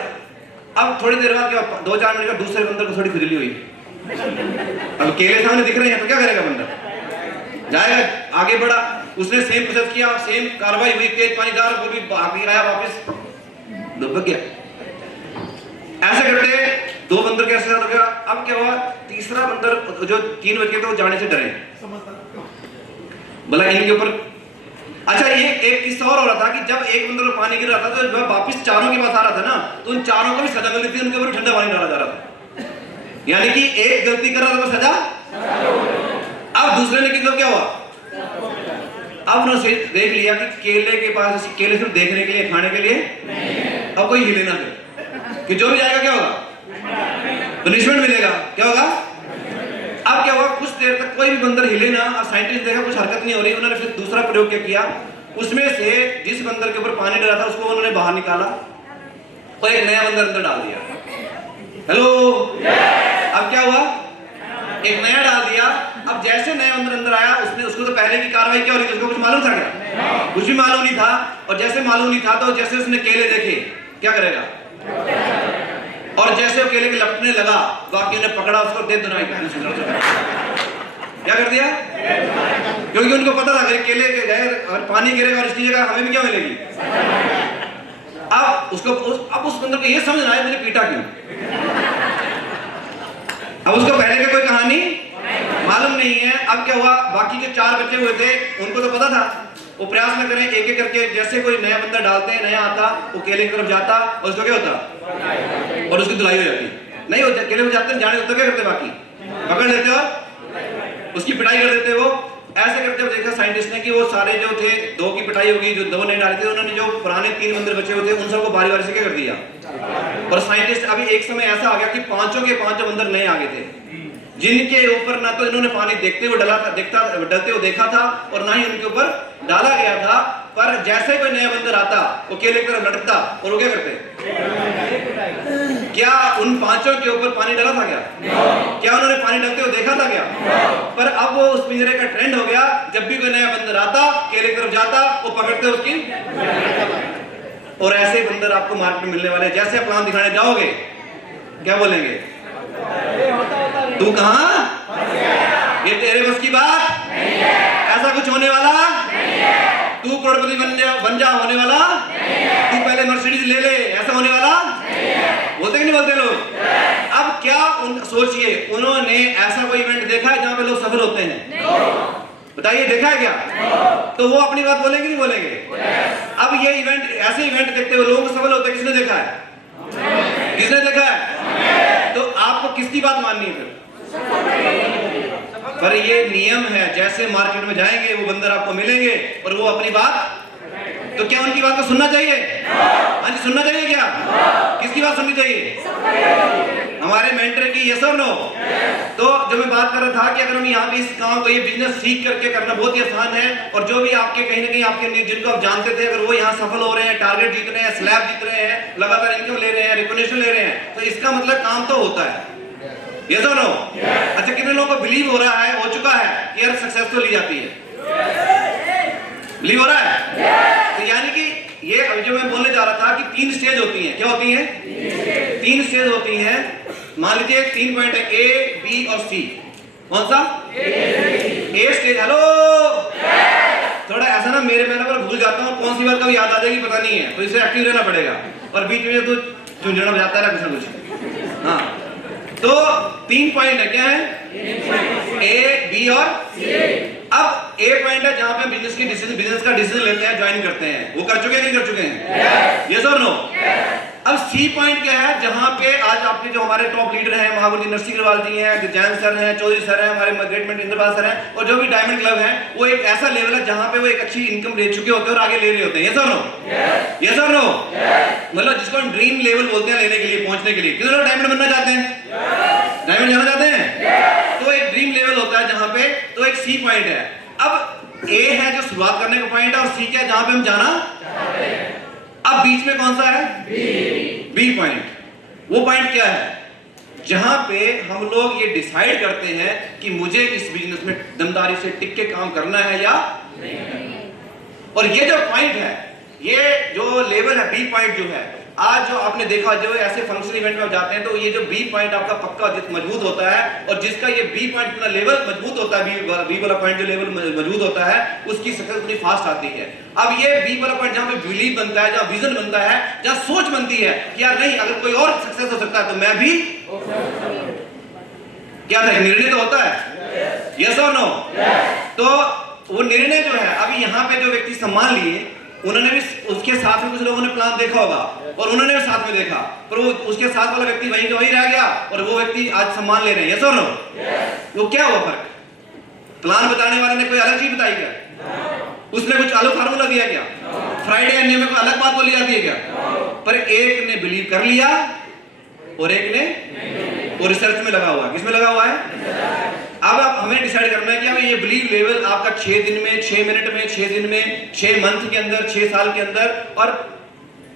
अब थोड़ी देर बाद क्या, 2-4 मिनट का दूसरे बंदर को थोड़ी खुजली हुई। अब केले सामने दिख रहे हैं, तो क्या करेगा बंदर? जाएगा, आगे बढ़ा, उसने सेम प्रोसेस किया, सेम कार्रवाई हुई, तेज पानी डाल, वो भी आगे आया, वापस दुबक गया। ऐसे करते 2 बंदर कैसे हो गया। अब क्या हुआ, तीसरा बंदर जो 3 बज के थे वो जाने से डरे, बोला इनके ऊपर। अच्छा, ये एक किस्सा और हो रहा था कि जब एक बंदर में पानी गिर रहा था, तो जब वापस चारों के पास आ रहा था ना, तो उन चारों को भी सजा मिलती थी, उनके ऊपर ठंडा पानी डाला जा रहा था। यानी कि एक गलती कर रहा था तो सजा। अब दूसरे ने किया, क्या हुआ? अब उन्होंने देख लिया कि केले के पास, केले सिर्फ देखने के लिए, खाने के लिए, अब कोई हिले ना फिर, कि जो भी जाएगा क्या होगा? पनिशमेंट मिलेगा। क्या होगा? अब क्या हुआ, कुछ देर तक कोई भी बंदर हिले ना। अब साइंटिस्ट देखा कुछ हरकत नहीं हो रही, उन्होंने फिर दूसरा प्रयोग क्या किया, उसमें से जिस बंदर के ऊपर पानी डरा था उसको उन्होंने बाहर निकाला और एक नया बंदर अंदर डाल दिया। हेलो, अब क्या हुआ, एक नया डाल दिया। अब जैसे नया बंदर अंदर आया, उसने, उसको तो पहले की कार्रवाई क्या हो रही थी, उसको कुछ मालूम था क्या? कुछ भी मालूम नहीं था। और जैसे मालूम नहीं था, तो जैसे उसने केले देखे, क्या करेगा? और जैसे वो केले के लपटने लगा, बाकी ने पकड़ा उसको, दे दुनाई क्या कर दिया? क्योंकि उनको पता था केले के गए और पानी गिरेगा और इसकी जगह हमें भी क्या मिलेगी। अब उसको अब उस बंदर को ये समझ आया मुझे पीटा क्यों। अब उसको पहले की कोई कहानी मालूम नहीं है। अब क्या हुआ, बाकी जो 4 बच्चे हुए थे उनको तो पता था, वो प्रयास में करें एक एक करके, जैसे कोई नया बंदा डालते हैं, नया आता, वो केले की तरफ जाता और उसको क्या होता, और उसकी धुलाई हो जाती। नहीं हो केले में जाते हैं, जाने तो क्या करते, बाकी पकड़ लेते और उसकी पिटाई कर देते। वो ऐसे करते हुए देखा साइंटिस्ट ने कि वो सारे जो थे, दो की पिटाई होगी, जो दो नहीं डाले थे, उन्होंने जो पुराने 3 मंदिर बचे हुए थे उन सबको बारी बारी से क्या कर दिया। और साइंटिस्ट अभी एक समय ऐसा आ गया कि 5 के 5 मंदिर नए आ गए थे, जिनके ऊपर ना तो इन्होंने पानी देखते हुए डलते हुए देखा था और ना ही उनके ऊपर डाला गया था। पर जैसे कोई नया बंदर आता वो केले की तरफ लटकता और वो क्या करते, क्या उन 5 के ऊपर पानी डाला था क्या? क्या उन्होंने पानी डालते हुए देखा था क्या? पर अब वो उस पिंजरे का ट्रेंड हो गया, जब भी कोई नया बंदर आता केले की तरफ जाता वो पकड़ते उसकी। और ऐसे बंदर आपको मार्केट में मिलने वाले। जैसे आप प्लान दिखाने जाओगे क्या बोलेंगे, तू कहां, ये तेरे बस की बात नहीं है, ऐसा कुछ होने वाला नहीं है, तू करोड़पति बन जा होने वाला नहीं है, तू पहले मर्सिडीज ले ले, ऐसा होने वाला नहीं है। बोलते कि नहीं बोलते लोग? अब क्या सोचिए, उन्होंने ऐसा कोई इवेंट देखा है जहां पे लोग सफल होते हैं? बताइए, देखा है क्या? तो वो अपनी बात बोलेंगे नहीं बोलेंगे? अब ये इवेंट, ऐसे इवेंट देखते हुए लोग सफल होते हैं, किसने देखा है? किसने देखा है? तो आपको किसकी बात माननी है फिर? पर ये नियम है, जैसे मार्केट में जाएंगे वो बंदर आपको मिलेंगे और वो अपनी बात, तो क्या उनकी बात को सुनना चाहिए? हाँ जी, सुनना चाहिए क्या? किसकी बात सुननी चाहिए? हमारे मेंटर की, यस और नो? तो जो मैं बात कर रहा था कि अगर हम यहाँ पे इस काम को, ये बिजनेस सीख करके करना बहुत ही आसान है, और जो भी आपके कहीं ना कहीं आपके जिनको आप जानते थे, अगर वो यहाँ सफल हो रहे हैं, टारगेट जीत रहे हैं, स्लैब जीत रहे हैं, लगातार इनकम ले रहे हैं, रिकॉग्निशन ले रहे हैं, तो इसका मतलब काम तो होता है। यस और नो? अच्छा, कितने लोगों को बिलीव हो रहा है, हो चुका है कि यार सक्सेस तो ली जाती है? बिलीव हो रहा है? तो यानी कि ये अभी जो मैं बोलने जा रहा था कि 3 स्टेज होती हैं। क्या होती हैं? 3 स्टेज होती हैं। मान लीजिए 3 पॉइंट है, ए, बी और सी। कौन सा? A stage. हेलो, थोड़ा ऐसा ना मेरे पर भूल जाता हूँ, कौन सी बात कभी याद आ जाएगी पता नहीं है, तो इसे एक्टिव रहना पड़ेगा, और बीच में तो झुंझुना बजाता है कुछ ना कुछ। हाँ, तो 3 पॉइंट है, क्या है? ए, बी और सी। अब ए पॉइंट है जहां पे बिजनेस का डिसीजन लेते हैं, ज्वाइन करते हैं। वो कर चुके हैं, नहीं कर चुके हैं? यस और नो? अब सी पॉइंट क्या है, जहां पे आज आपके जो हमारे टॉप लीडर हैं, महावीर जी, नरसिंह अग्रवाल जी हैं, जैन सर हैं, चौधरी सर हैं, हमारे ग्रेट मेंटर इंद्रपाल सर हैं, और जो भी डायमंड क्लब है, वो एक ऐसा लेवल है जहां पे वो एक अच्छी इनकम ले चुके होते हैं और आगे ले रहे होते हैं। यस और नो? यस और नो? मतलब जिसको हम ड्रीम लेवल बोलते हैं, लेने के लिए, पहुंचने के लिए। कितने लोग डायमंड बनना चाहते हैं? डायमंड जाना चाहते हैं? तो एक ड्रीम लेवल होता है जहां पे, तो एक सी पॉइंट है। अब ए है जो शुरुआत करने का पॉइंट है, और सी क्या है जहां पे हम जाना चाहते हैं। अब बीच में कौन सा है? B point. वो पॉइंट क्या है? जहां पे हम लोग ये डिसाइड करते हैं कि मुझे इस बिजनेस में दमदारी से टिक के काम करना है या नहीं। और ये जो पॉइंट है, ये जो लेवल है, बी पॉइंट जो है, आज जो आपने देखा, जो ऐसे फंक्शन इवेंट में जाते हैं, तो ये जो बी पॉइंट आपका पक्का मजबूत होता है, और जिसका ये बी पॉइंट अपना लेवल मजबूत होता है, बी वाला पॉइंट जो लेवल मजबूत होता है, उसकी सक्सेस उतनी फास्ट आती है। अब ये बी वाला पॉइंट जहां पे बिलीव बनता है, जहां विजन बनता है, जहां सोच बनती है कि यार नहीं, अगर कोई और सक्सेस हो सकता है तो मैं भी, क्या था, निर्णय तो होता है। यस और नो? तो वो निर्णय जो है, अभी यहाँ पे जो व्यक्ति सम्मान लिए, उन्होंने भी, उसके साथ में कुछ लोगों ने प्लान देखा होगा और उन्होंने भी साथ में देखा, पर वो उसके साथ वाला व्यक्ति वहीं का वहीं रह गया और वो व्यक्ति आज सम्मान ले रहे हैं। यस और नो? वो क्या हुआ फर्क? प्लान बताने वाले ने कोई अलग चीज बताई क्या? उसने कुछ अलग फार्मूला दिया क्या? फ्राइडे अन्य में कोई अलग बात बोली जाती है क्या? पर एक ने बिलीव कर लिया और एक ने वो रिसर्च में लगा हुआ है। किसमें लगा हुआ है? अब आप हमें डिसाइड करना है कि अब ये बिलीव लेवल आपका 6 दिन में, 6 मिनट में, 6 दिन में, 6 मंथ के अंदर, 6 साल के अंदर, और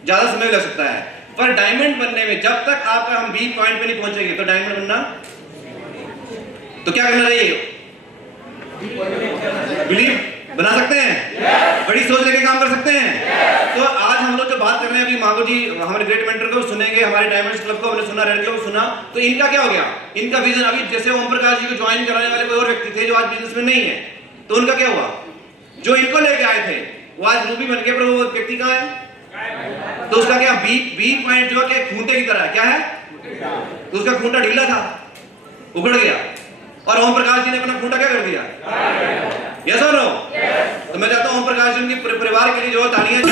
ज्यादा समय लग सकता है। पर डायमंड बनने में जब तक आपका हम बी पॉइंट पे नहीं पहुंचेंगे तो डायमंड बनना, तो क्या करना चाहिए? बिलीव बना सकते हैं, बड़ी सोच लेके काम कर सकते हैं। तो आज हम लोग जो बात कर रहे हैं, अभी मांगो जी हमारे ग्रेट मेंटर को सुनेंगे, हमारे डायमंड्स क्लब को हमने सुना, रेड क्लब को सुना, तो इनका क्या हो गया? इनका विजन, अभी जैसे ओम प्रकाश जी को ज्वाइन कराने वाले कोई और व्यक्ति थे जो आज बिजनेस में नहीं है, तो उनका क्या हुआ? जो इनको लेके आए थे वो आज रूबी बन गए, पर वो व्यक्ति कहाँ है? तो उसका क्या बी पॉइंट जो है खूंटे की तरह है, क्या है? तो उसका खूंटा ढीला था, उखड़ गया, और ओम प्रकाश जी ने अपना खूंटा क्या कर दिया? यस और नो? तो मैं चाहता हूं ओम प्रकाश जी के परिवार के लिए जो तालियां।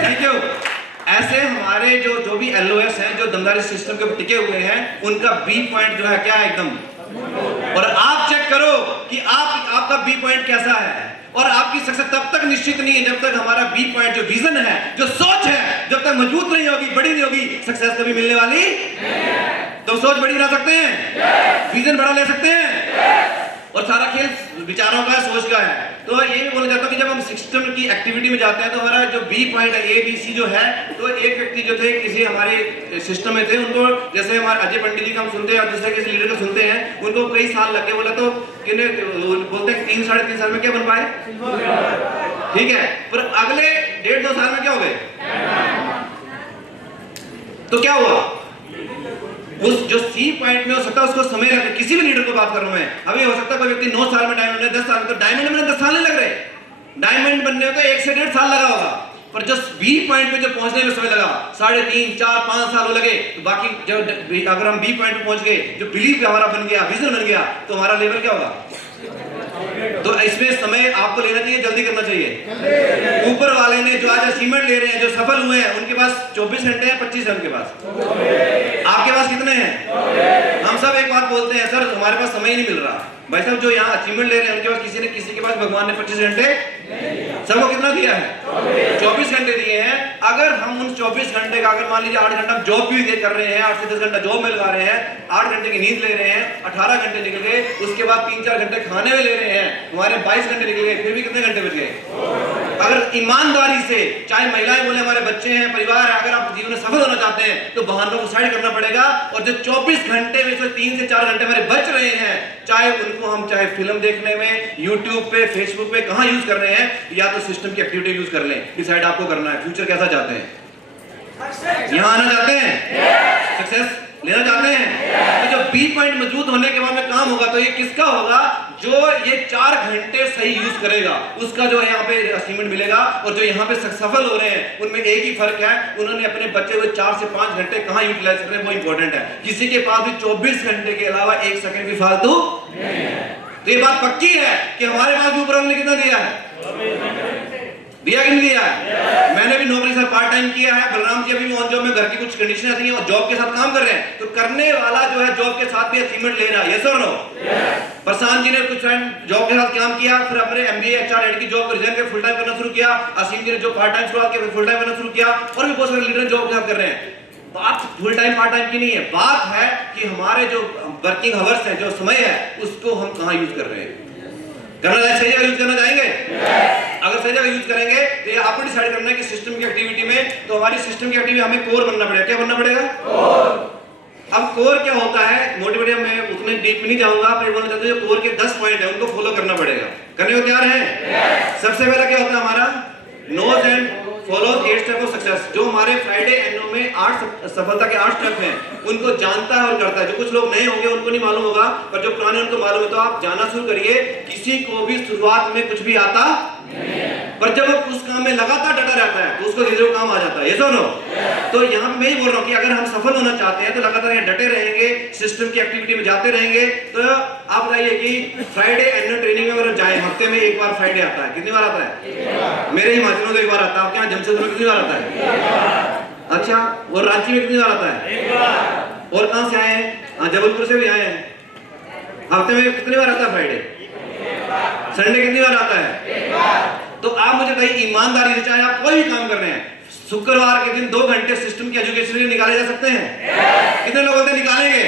Thank you. ऐसे हमारे जो भी LOS हैं, जो जो दमदारी सिस्टम के ऊपर टिके हुए हैं उनका बी पॉइंट जो है क्या है एकदम, और आप चेक करो कि आपका बी पॉइंट कैसा है। और आपकी सक्सेस तब तक निश्चित नहीं है जब तक हमारा बी पॉइंट जो विजन है, जो सोच है, जब तक मजबूत नहीं होगी, बड़ी नहीं होगी, सक्सेस कभी मिलने वाली। तो सोच बड़ी बना सकते हैं, विजन बड़ा ले सकते हैं, और सारा खेल विचारों का है, सोच का है। तो ये भी बोला जाता है कि जब हम सिस्टम की एक्टिविटी में जाते हैं तो हमारा जो बी पॉइंट है, ए बी सी जो है, तो एक व्यक्ति जो थे किसी हमारे सिस्टम में थे, उनको जैसे हमारे अजय पंडित जी का हम सुनते हैं और दूसरे किसी लीडर को सुनते हैं, उनको कई साल लग गए। बोला तो बोलते हैं 3 साढ़े 3 साल में क्या बन पाए, ठीक है, पर अगले 1.5-2 साल में क्या हो गए, तो क्या हुआ, उस जो सी पॉइंट में हो सकता है उसको समय लगे। किसी भी लीडर को बात कर रहा हूं मैं, अभी हो सकता है कोई व्यक्ति 9 साल में डायमंड है, 10 साल में, तो डायमंड में 10 साल नहीं लग रहे, डायमंड बनने में तो 1 से 1.5 साल लगा होगा, पर जो बी पॉइंट पे जो पहुंचने में समय लगा 3.5, 4, 5 साल लगे, तो बाकी जब अगर हम बी पॉइंट पे पहुंच गए, जो बिलीव हमारा बन गया, विजन बन गया, तो हमारा लेवल क्या होगा। तो इसमें समय आपको लेना चाहिए, जल्दी करना चाहिए। ऊपर वाले ने जो आज अचीवमेंट ले रहे हैं, जो सफल हुए हैं, उनके पास 24 घंटे हैं, 25 है उनके पास, आपके पास कितने हैं। हम सब एक बात बोलते हैं, सर हमारे पास समय ही नहीं मिल रहा। भाई साहब जो यहाँ अचीवमेंट ले रहे हैं उनके पास किसी के पास भगवान ने 25 घंटे सबको कितना दिया है, 24 घंटे दिए हैं। अगर हम उन 24 घंटे का अगर मान लीजिए 8 घंटा जॉब भी कर रहे हैं, 8 से 10 घंटा जॉब में लगा रहे हैं, 8 घंटे की नींद ले रहे हैं, 18 घंटे निकल गए, उसके बाद 3-4 घंटे खाने में ले रहे हैं, हमारे 22 घंटे निकल गए, फिर भी कितने घंटे बच गए। अगर ईमानदारी से, चाहे महिलाएं बोले, हमारे बच्चे हैं, परिवार है, अगर आप जीवन में सफल होना चाहते हैं तो बहानों को साइड करना पड़ेगा, और जो 24 घंटे में से 3 से 4 घंटे हमारे बच रहे हैं, चाहे उनको हम चाहे फिल्म देखने में, यूट्यूब पे, फेसबुक पे कहां यूज कर रहे हैं, या तो सिस्टम की एक्टिविटी यूज कर लें। डिसाइड आपको करना है, फ्यूचर कैसा चाहते हैं, यहां आना चाहते हैं, सक्सेस लेना चाहते हैं। तो जब बी पॉइंट मजबूत होने के बाद में काम होगा, तो ये किसका होगा, जो ये 4 घंटे सही यूज करेगा, उसका जो है यहाँ पे अचीवमेंट मिलेगा। और जो यहाँ पे सफल हो रहे हैं उनमें एक ही फर्क है, उन्होंने अपने बचे हुए 4 से 5 घंटे कहाँ यूटिलाइज कर रहे हैं, वो इंपॉर्टेंट है। किसी के पास भी 24 घंटे के अलावा 1 सेकंड भी फालतू। तो ये बात पक्की है कि हमारे पास भी ऊपर ने कितना दिया है, दिया कि नहीं दिया है। मैंने भी नौकरी से पार्ट टाइम किया है, बलराम जी अभी भी ऑन जॉब में, घर की कुछ कंडीशन ऐसी हैं और जॉब के साथ काम कर रहे हैं, तो करने वाला जो है जॉब के साथ भी अचीवमेंट ले रहा है, यस और नो। प्रशांत जी ने कुछ टाइम जॉब के साथ काम किया, फिर अपने MBA HR हेड की जॉब को रिजाइन कर फुल टाइम करना शुरू किया। असीम जी ने जो पार्ट टाइम शुरुआत किया, फुल टाइम करना शुरू किया, और भी बहुत सारे लीडर जॉब के साथ कर रहे हैं। बात फुल टाइम पार्ट टाइम की नहीं है, बात है कि हमारे जो वर्किंग आवर्स है, जो समय है, उसको हम कहां यूज कर रहे हैं। करना चाहिए, सही जगह यूज करना चाहेंगे। अगर सही जगह यूज करेंगे तो ये आपको डिसाइड करना है कि सिस्टम की एक्टिविटी में, तो हमारी सिस्टम की एक्टिविटी हमें कोर बनना पड़ेगा। क्या बनना पड़ेगा, कोर। अब कोर क्या होता है, मोटिवेटिव में उतने डीप में नहीं जाऊंगा, पर बोलना चाहते हैं जो कोर के 10 पॉइंट है उनको फॉलो करना पड़ेगा। करने को तैयार हैं। सबसे पहला क्या होता है हमारा, knows and follow 8 step of success. जो हमारे फ्राइडे एनो में 8 सफलता के 8 स्टेप हैं, उनको जानता है और करता है। जो कुछ लोग नए होंगे उनको नहीं मालूम होगा, पर जो पुराने उनको मालूम है। तो आप जानना शुरू करिए। किसी को भी शुरुआत में कुछ भी आता नहीं, पर जब वो उस काम में लगातार डटा रहता है तो उसको धीरे-धीरे काम आ जाता है, ये सुनो। तो यहाँ मैं ही बोल रहा हूँ कि अगर हम सफल होना चाहते हैं तो लगातार यहाँ डटे रहेंगे, सिस्टम की एक्टिविटी में जाते रहेंगे। तो आप बताइए कि फ्राइडे एनुअल ट्रेनिंग में अगर जाए, हफ्ते में 1 बार फ्राइडे आता है, कितनी बार आता है, मेरे हिमाचल में तो 1 बार आता है, आपके यहाँ जमशेदपुर में कितनी बार आता है, अच्छा, और रांची में कितनी बार आता है, और कहां से आए हैं, जबलपुर से भी आए हैं। हफ्ते में कितनी बार आता है फ्राइडे, संडे कितनी बार आता है। तो आप मुझे बताइए ईमानदारी से, चाहे आप कोई भी काम कर रहे हैं, शुक्रवार के दिन 2 घंटे सिस्टम की एजुकेशन के लिए निकाले जा सकते हैं। कितने लोग बोलते हैं निकालेंगे।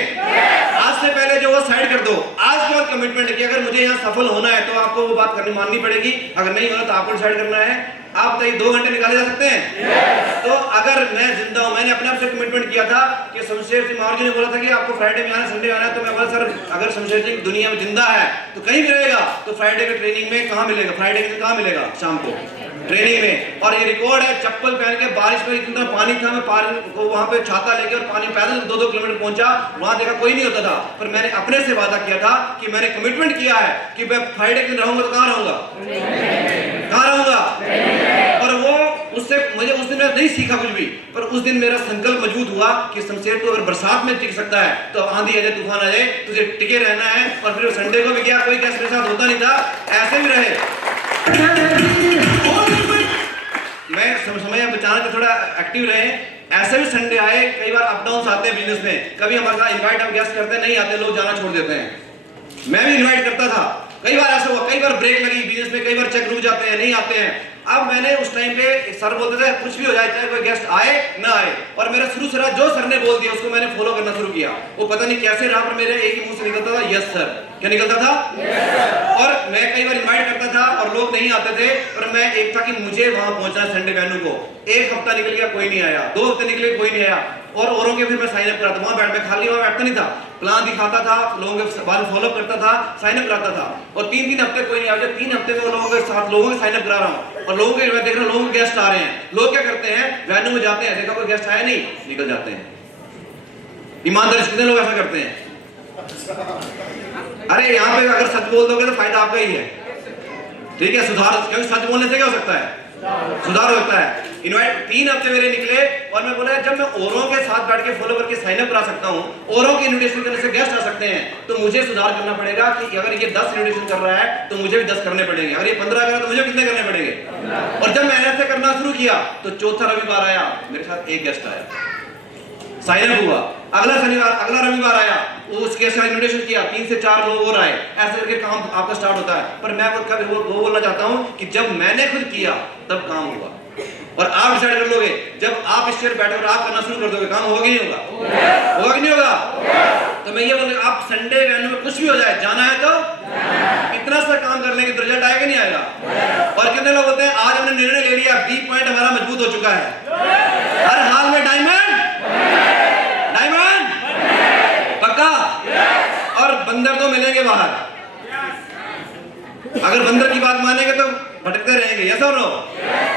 आज से पहले जो वो साइड कर दो, आज के बाद कमिटमेंट है कि अगर मुझे यहाँ सफल होना है तो आपको वो बात करनी माननी पड़ेगी, अगर नहीं होना तो आपको डिसाइड करना है। आप बताइए 2 घंटे निकाले जा सकते हैं। तो अगर मैं जिंदा हूं, मैंने अपने आप से कमिटमेंट किया था कि शमशेर सिंह मावजी ने बोला था कि आपको फ्राइडे में आना, संडे में आना, तो मैं बोला सर अगर शमशेर सिंह दुनिया में जिंदा है तो कहीं भी रहेगा, तो फ्राइडे के ट्रेनिंग में कहां मिलेगा, फ्राइडे के दिन कहां मिलेगा, शाम को ट्रेनिंग में। और ये रिकॉर्ड है, चप्पल पहन के बारिश में, इतना पानी था, मैं पानी को वहां पे छाता लेके और पानी पैदल 2-2 किलोमीटर पहुंचा, वहां देखा कोई नहीं होता था, पर मैंने अपने से वादा किया था कि मैंने कमिटमेंट किया है कि मैं फ्राइडे के दिन रहूंगा, तो कहां रहूंगा, कहां रहूंगा। और वो उससे मुझे उस दिन नहीं सीखा कुछ भी, पर उस दिन मेरा संकल्प मजबूत हुआ कि शमशेर तो अगर बरसात में टिक सकता है तो आंधी आ जाए, तूफान आ जाए, तुझे टिके रहना है। और फिर संडे को भी गया, कोई कैसे मेरे साथ होता नहीं था, ऐसे भी रहे। मैं समय बचाना, तो थोड़ा एक्टिव रहे। ऐसे भी संडे आए, कई बार अप डाउन आते हैं बिजनेस में, कभी हमारे साथ इनवाइट हम गेस्ट करते हैं, नहीं आते लोग, जाना छोड़ देते हैं। मैं भी इनवाइट करता था, कई बार ऐसा हुआ, कई बार ब्रेक लगी बिजनेस में, कई बार चेक रुक जाते हैं, नहीं आते हैं। अब मैंने उस टाइम पे सर बोलते थे कुछ भी हो जाए, चाहे कोई गेस्ट आए ना आए, और मेरा शुरू से जो सर ने बोल दिया उसको मैंने फॉलो करना शुरू किया। वो पता नहीं कैसे रहा, पर मेरे एक ही मुंह से निकलता था यस सर। क्या निकलता था? yes, और मैं कई बार इनवाइट करता था और लोग नहीं आते थे, और मैं एक था कि मुझे वहां पहुंचना है संडे वेन्यू को। एक हफ्ता निकल गया, कोई नहीं आया, 2 हफ्ते निकले, कोई नहीं आया, और औरों के फिर मैं साइन अप कराता, वहां मैं खाली वहां बैठता नहीं था, प्लान दिखाता था, लोगों के बारे में फॉलो करता था, साइन अप कराता था, और 3 हफ्ते कोई नहीं आया। 3 हफ्ते में लोगों के साथ लोगों के साइन अप करा रहा हूं, और लोगों के मैं देख रहा हूं लोगों के गेस्ट आ रहे हैं। लोग क्या करते हैं, वेन्यू में जाते हैं, देखा कोई गेस्ट आया नहीं, निकल जाते हैं। ईमानदारी से कितने लोग ऐसा करते हैं? अरे यहाँ पे अगर सच बोल दोगे तो फायदा आपका ही है, ठीक है? सुधार, क्योंकि सच बोलने से क्या हो सकता है? सुधार होता है। इनवाइट 3 हफ्ते मेरे निकले, और मैं बोला जब मैं औरों के साथ बैठ के फॉलो करके साइन अप करा सकता हूं, औरों की इनविटेशन करने से गेस्ट आ सकते हैं, तो मुझे सुधार करना पड़ेगा कि अगर ये 10 इनविटेशन कर रहा है तो मुझे भी 10 करने पड़ेंगे, अगर ये 15 करा तो मुझे कितने करने पड़ेंगे? और जब मैंने ऐसे करना शुरू किया तो चौथा रविवार आया, मेरे साथ एक गेस्ट आया, साइन अप हुआ, अगला शनिवार, अगला रविवार आया, उसके साथ इनविटेशन किया, 3 से 4 लोग और आए, ऐसे करके काम आपका स्टार्ट होता है। पर मैं वो बोलना चाहता हूं कि जब मैंने खुद किया तब काम हुआ, और आप डिसाइड कर लोगे, जब आप इस चेयर बैठे और आप करना शुरू कर दोगे, काम होगा कि नहीं होगा? होगा कि नहीं होगा? तो मैं ये बोलूंगा, आप संडे वेन्यू में कुछ भी हो जाए, जाना है तो इतना सा काम कर लेंगे तो रिजल्ट आएगा नहीं आएगा? और कितने लोग होते हैं आज हमने निर्णय ले लिया, बी पॉइंट हमारा मजबूत हो चुका है, हर हाल में डायमंड पक्का, और बंदर तो मिलेंगे बाहर। अगर बंदर की बात मानेंगे तो भटकते रहेंगे, यस और नो?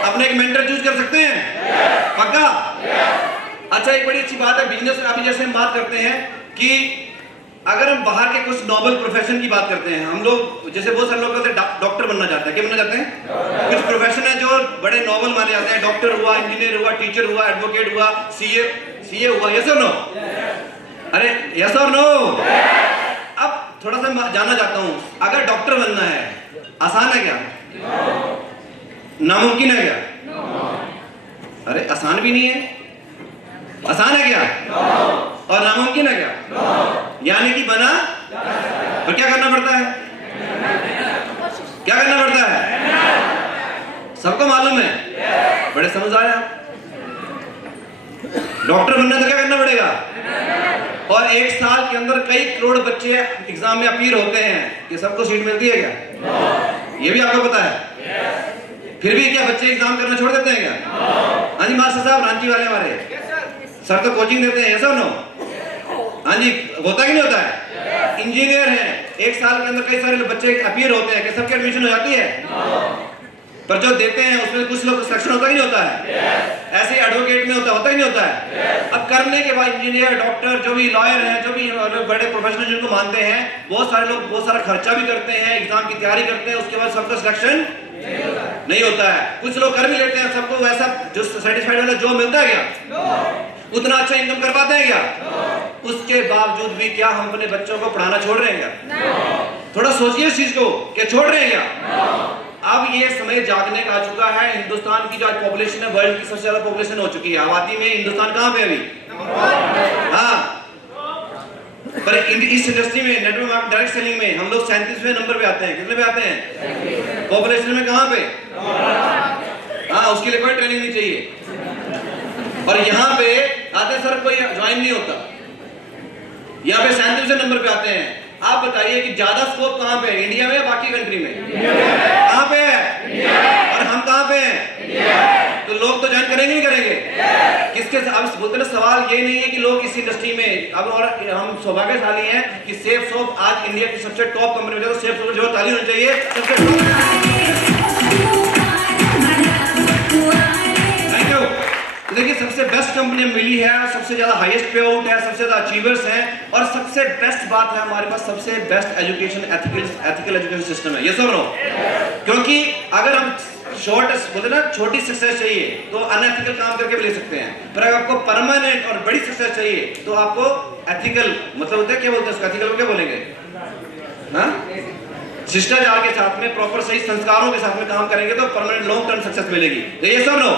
अपने एक मेंटर चूज कर सकते हैं, पक्का? अच्छा, एक बड़ी अच्छी बात है बिजनेस में, अभी जैसे हम बात करते हैं कि अगर हम बाहर के कुछ नोबल प्रोफेशन की बात करते हैं, हम लोग जैसे बहुत सारे लोग कहते हैं डॉक्टर बनना चाहते हैं, क्या बनना चाहते हैं? कुछ प्रोफेशन है जो बड़े नोबल माने जाते हैं, डॉक्टर हुआ, इंजीनियर हुआ, टीचर हुआ, एडवोकेट हुआ, सीए हुआ, यस और नो? अरे यस और नो? अब थोड़ा सा जानना चाहता हूं, अगर डॉक्टर बनना है आसान है क्या? नामुमकिन है क्या? अरे आसान भी नहीं है, आसान है क्या? और नामुमकिन है क्या? यानी कि बना तो क्या करना पड़ता है? क्या करना पड़ता है? सबको मालूम है, बड़े समझ आए आप। डॉक्टर बनना तो क्या करना पड़ेगा? और 1 साल के अंदर कई करोड़ बच्चे एग्जाम में अपीयर होते हैं, ये सबको सीट मिलती है क्या? ये भी आपको पता है? फिर भी क्या बच्चे एग्जाम करना छोड़ देते हैं क्या? हाँ जी मास्टर साहब, रांची वाले हमारे सर तो कोचिंग देते हैं, ऐसा नो? हाँ जी, होता कि नहीं होता है? इंजीनियर है, 1 साल के अंदर कई सारे बच्चे अपीयर होते हैं, कि सबकी एडमिशन हो जाती है? पर जो देते हैं उसमें कुछ लोग सिलेक्शन होता ही नहीं होता है। ऐसे ही एडवोकेट में होता ही नहीं होता है। अब करने के बाद इंजीनियर, डॉक्टर, जो भी लॉयर हैं, जो भी बड़े प्रोफेशनल जिनको मानते हैं, बहुत सारे लोग बहुत सारा खर्चा भी करते हैं, एग्जाम की तैयारी करते हैं, उसके बाद सबका सिलेक्शन नहीं होता है। कुछ लोग कर भी लेते हैं, सबको वैसा जो सेटिस्फाइड वाला जॉब मिलता है क्या? उतना अच्छा इनकम कर पाते हैं क्या? उसके बावजूद भी क्या हम अपने बच्चों को पढ़ाना छोड़ रहे हैं क्या? थोड़ा सोचिए इस चीज को, क्या छोड़ रहे हैं क्या? अब ये समय जागने का आ चुका है। हिंदुस्तान की जो आज पॉपुलेशन है, वर्ल्ड की सबसे ज्यादा पॉपुलेशन हो चुकी है। आबादी में हिंदुस्तान कहां पे अभी? हाँ, पर इस इंडस्ट्री में, नेटवर्क डायरेक्ट सेलिंग में हम लोग 37वें नंबर पे आते हैं। कितने पे आते हैं? पॉपुलेशन में कहां पे? हाँ, उसके लिए कोई ट्रेनिंग नहीं चाहिए। और यहाँ पे आते सर कोई ज्वाइन नहीं होता, यहाँ पे 37वें नंबर पे आते हैं। आप बताइए कि ज्यादा स्कोप कहां पे है, इंडिया में या बाकी कंट्री में? कहां पे है? और हम कहां पे हैं? तो लोग तो ज्वाइन करेंगे नहीं करेंगे? किसके? अब बोलते ना, सवाल ये नहीं है कि लोग इस इंडस्ट्री में, अब और हम सौभाग्यशाली हैं कि सेफ सॉफ्ट आज इंडिया की सबसे टॉप कंपनी है, तो सेफ सॉफ्ट जो ताली होनी चाहिए सबसे टॉप। Thank you. देखिए, सबसे बेस्ट कंपनी मिली है, सबसे ज्यादा हाईएस्ट पे आउट है, सबसे ज्यादा अचीवर्स हैं, और सबसे बेस्ट बात है हमारे पास सबसे best education, ethical education system है। यस और नो? क्योंकि अगर हम बोलते ना छोटी सक्सेस चाहिए तो अनएथिकल काम करके भी ले सकते हैं, पर अगर आपको परमानेंट और बड़ी सक्सेस चाहिए तो आपको एथिकल, मतलब होता है क्या बोलते हैं उसका, एथिकल को क्या बोलेंगे? हाँ, शिष्टाचार के साथ में, प्रॉपर सही संस्कारों के साथ में काम करेंगे तो परमानेंट लॉन्ग टर्म सक्सेस मिलेगी। यस और नो?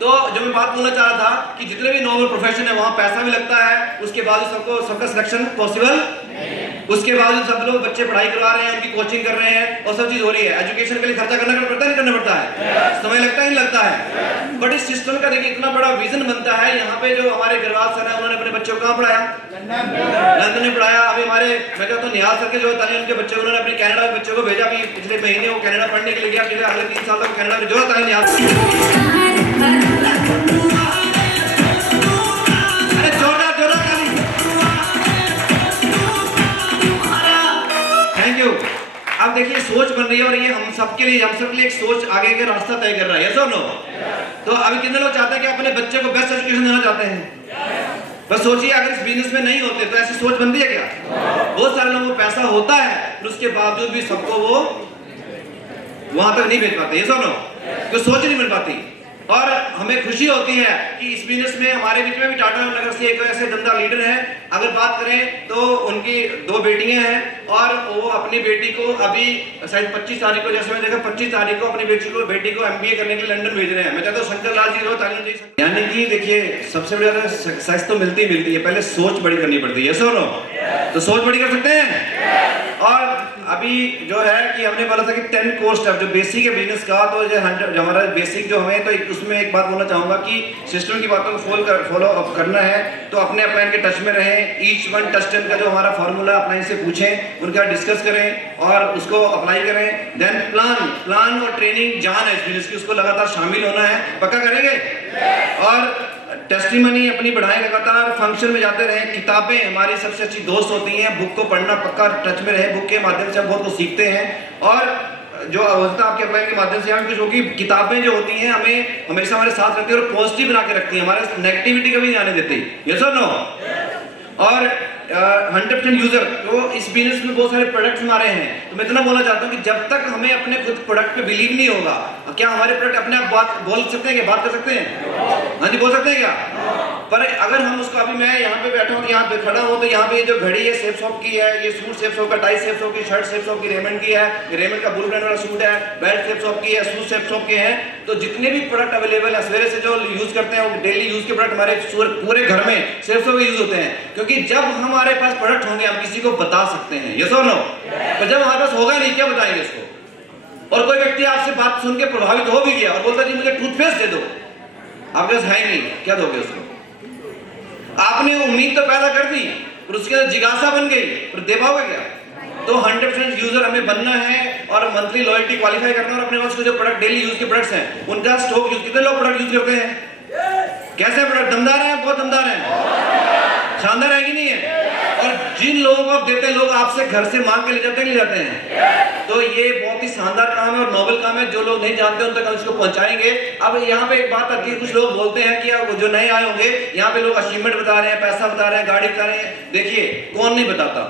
तो जो मैं बात बोलना चाह रहा था कि जितने भी नॉर्मल प्रोफेशन है वहाँ पैसा भी लगता है, उसके बाद सबका सिलेक्शन पॉसिबल, उसके बाद सब लोग बच्चे पढ़ाई करवा रहे हैं, उनकी कोचिंग कर रहे हैं और सब चीज हो रही है। एजुकेशन के लिए खर्चा करना पड़ता है, नहीं करना पड़ता है, समय लगता है, नहीं लगता है। बट इस सिस्टम का देखिए इतना बड़ा विजन बनता है। यहाँ पे जो हमारे गरवाल सर है उन्होंने अपने बच्चों को कहाँ पढ़ाया, लंदन में पढ़ाया। अभी हमारे मैं कहता हूँ निहाल सर के जो तालीम उनके बच्चे उन्होंने अपने कनाडा के बच्चों को भेजा। अभी पिछले महीने वो कनाडा पढ़ने के लिए गया, फिर अगले 3 साल तक कनाडा में जो होता है निहाल। अब देखिए सोच बन रही है और ये हम सबके लिए एक सोच आगे का रास्ता तय कर रहा है। यस और नो? तो अभी कितने लोग चाहते हैं कि अपने बच्चे को बेस्ट एजुकेशन देना चाहते हैं? बस सोचिए अगर इस बिजनेस में नहीं होते तो ऐसी सोच बनती है क्या? बहुत सारे लोगों को पैसा होता है पर उसके बावजूद भी सबको वो वहां तक नहीं भेज पाते। यस और नो? तो सोच नहीं बन पाती। और हमें खुशी होती है कि इस बिजनेस में हमारे बीच में भी टाटा नगर से एक ऐसे दमदार लीडर हैं। अगर बात करें तो उनकी 2 बेटियां हैं और वो अपनी बेटी को अभी शायद 25 तारीख को, जैसे मैं देखा 25 तारीख को अपनी बेटी को MBA करने के लिए लंदन भेज रहे हैं। मैं चाहता हूँ शंकर लाल जी तालीम जी। यानी कि देखिए सबसे बड़ी सक्सेस तो मिलती है, पहले सोच बड़ी करनी पड़ती है। यस और नो? तो सोच बड़ी कर सकते हैं। और अभी जो है कि हमने बोला था कि 10 कोर स्टेप जो बेसिक है बिजनेस का, तो जो हमारा बेसिक जो हमें, तो उसमें एक बात बोलना चाहूंगा कि सिस्टम की बातों को फॉलो अप करना है तो अपने अपलाइन के टच में रहें। ईच वन टच 10 का जो हमारा फॉर्मूला अपलाइन से पूछें, उनका डिस्कस करें और उसको अप्लाई करें। देन प्लान और ट्रेनिंग जान है इस बिजनेस की, उसको लगातार शामिल होना है। पक्का करेंगे? और टेस्टिमनी अपनी बढ़ाएं, लगातार फंक्शन में जाते रहें। किताबें हमारी सबसे अच्छी दोस्त होती हैं, बुक को पढ़ना पक्का टच में रहे। बुक के माध्यम से हम बहुत कुछ सीखते हैं और जो अवस्था आपके अप्लाई के माध्यम से हम कुछ होगी। किताबें जो होती हैं हमें हमेशा हमारे साथ रखती है और पॉजिटिव बना के रखती है, हमारे नेगेटिविटी कभी नहीं आने देती। यस और नो? और 100% यूजर तो इस बिजनेस में बहुत सारे प्रोडक्ट्स हमारे हैं, तो मैं इतना बोलना चाहता हूँ कि जब तक हमें अपने खुद प्रोडक्ट पे बिलीव नहीं होगा, क्या हमारे प्रोडक्ट अपने आप बात बोल सकते हैं क्या? बात कर सकते हैं? हाँ जी, बोल सकते हैं क्या? पर अगर हम उसको, अभी मैं यहाँ पे बैठा हूँ तो यहाँ पे खड़ा हूँ तो यहाँ पे ये जो घड़ी है सेफ शॉप की है, ये सूट सेफ शॉप का, टाई सेफ शॉप की, शर्ट सेफ शॉप की, रेमंड की है, रेमंड का बुल ब्रांड वाला सूट है, बेल्ट सेफ शॉप की है, शूज सेफ शॉप के हैं। तो जितने भी प्रोडक्ट अवेलेबल है सवेरे से जो यूज करते हैं वो डेली यूज के प्रोडक्ट हमारे पूरे घर में सेफ शॉप यूज होते हैं, क्योंकि जब हमारे पास प्रोडक्ट होंगे हम किसी को बता सकते हैं। यस और नो? पर जब हमारे पास होगा नहीं, क्या बताएंगे इसको? और कोई व्यक्ति आपसे बात सुन के प्रभावित हो भी गया और बोलता जी मुझे टूथपेस्ट दे दो, आपके पास है नहीं, क्या दोगे उसको? आपने उम्मीद तो पैदा कर दी पर उसके अंदर जिज्ञासा बन गई, पर दे पाओगे क्या? तो 100% यूजर हमें बनना है और मंथली लॉयल्टी क्वालिफाई करना और अपने पास जो प्रोडक्ट डेली यूज के प्रोडक्ट्स हैं उनका स्टॉक यूज। कितने लोग प्रोडक्ट यूज करते हैं? कैसे प्रोडक्ट? दमदार है, बहुत दमदार है, शानदार है कि नहीं है? और जिन लोगों को आप देते हैं लोग आपसे घर से मांग के ले जाते हैं। तो ये बहुत ही शानदार काम है और नोबल काम है। जो लोग नहीं जानते उन तक हम इसको पहुंचाएंगे। अब यहाँ पे एक बात आती है, कुछ लोग बोलते हैं कि जो नए आए होंगे यहाँ पे लोग अचीवमेंट बता रहे हैं, पैसा बता रहे हैं, गाड़ी बता रहे हैं। देखिए कौन नहीं बताता।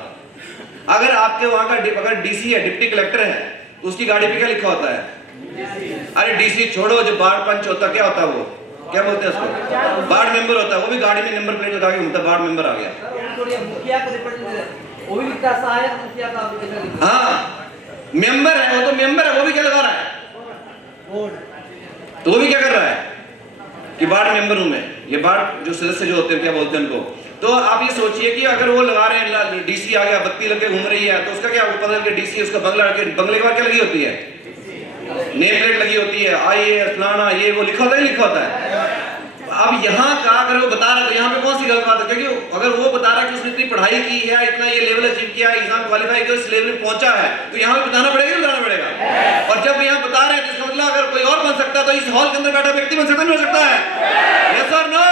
अगर आपके वहां का अगर डीसी है, डिप्टी कलेक्टर है, तो उसकी गाड़ी पे क्या लिखा होता है? अरे डीसी छोड़ो, जो वार्ड पंच होता क्या होता है, वो क्या बोलते हैं उसको? वार्ड मेंबर होता है, वो भी गाड़ी में नंबर प्लेट लगा के घूमता, वार्ड मेंबर आ गया। हाँ मेंबर है, वो तो मेंबर है, वो भी क्या लगा रहा है? तो वो भी क्या कर रहा है कि वार्ड मेंबर हूं मैं। ये वार्ड जो सदस्य जो होते हैं क्या बोलते हैं उनको। तो आप ये सोचिए कि अगर वो लगा रहे हैं, डीसी आ गया, बत्ती लगे घूम रही है, तो उसका क्या बदल के डीसी, उसका बंगला, बंगले के बाद क्या लगी होती है? नेम प्लेट लगी होती है, आइए फलाना, ये वो लिखा होता है, लिखा होता है। अब यहाँ का अगर वो बता रहा है तो यहाँ पे कौन सी गलत बात है? क्योंकि अगर वो बता रहा है कि उसने इतनी पढ़ाई की है, इतना ये लेवल अचीव किया, एग्जाम क्वालिफाई किया, इस लेवल में पहुंचा है, तो यहाँ पे बताना पड़ेगा, बताना पड़ेगा। और जब यहाँ बता रहे हैं तो इसका मतलब अगर कोई और बन सकता है तो इस हॉल के अंदर बैठा व्यक्ति बन सकता नहीं हो सकता है? यस और नो?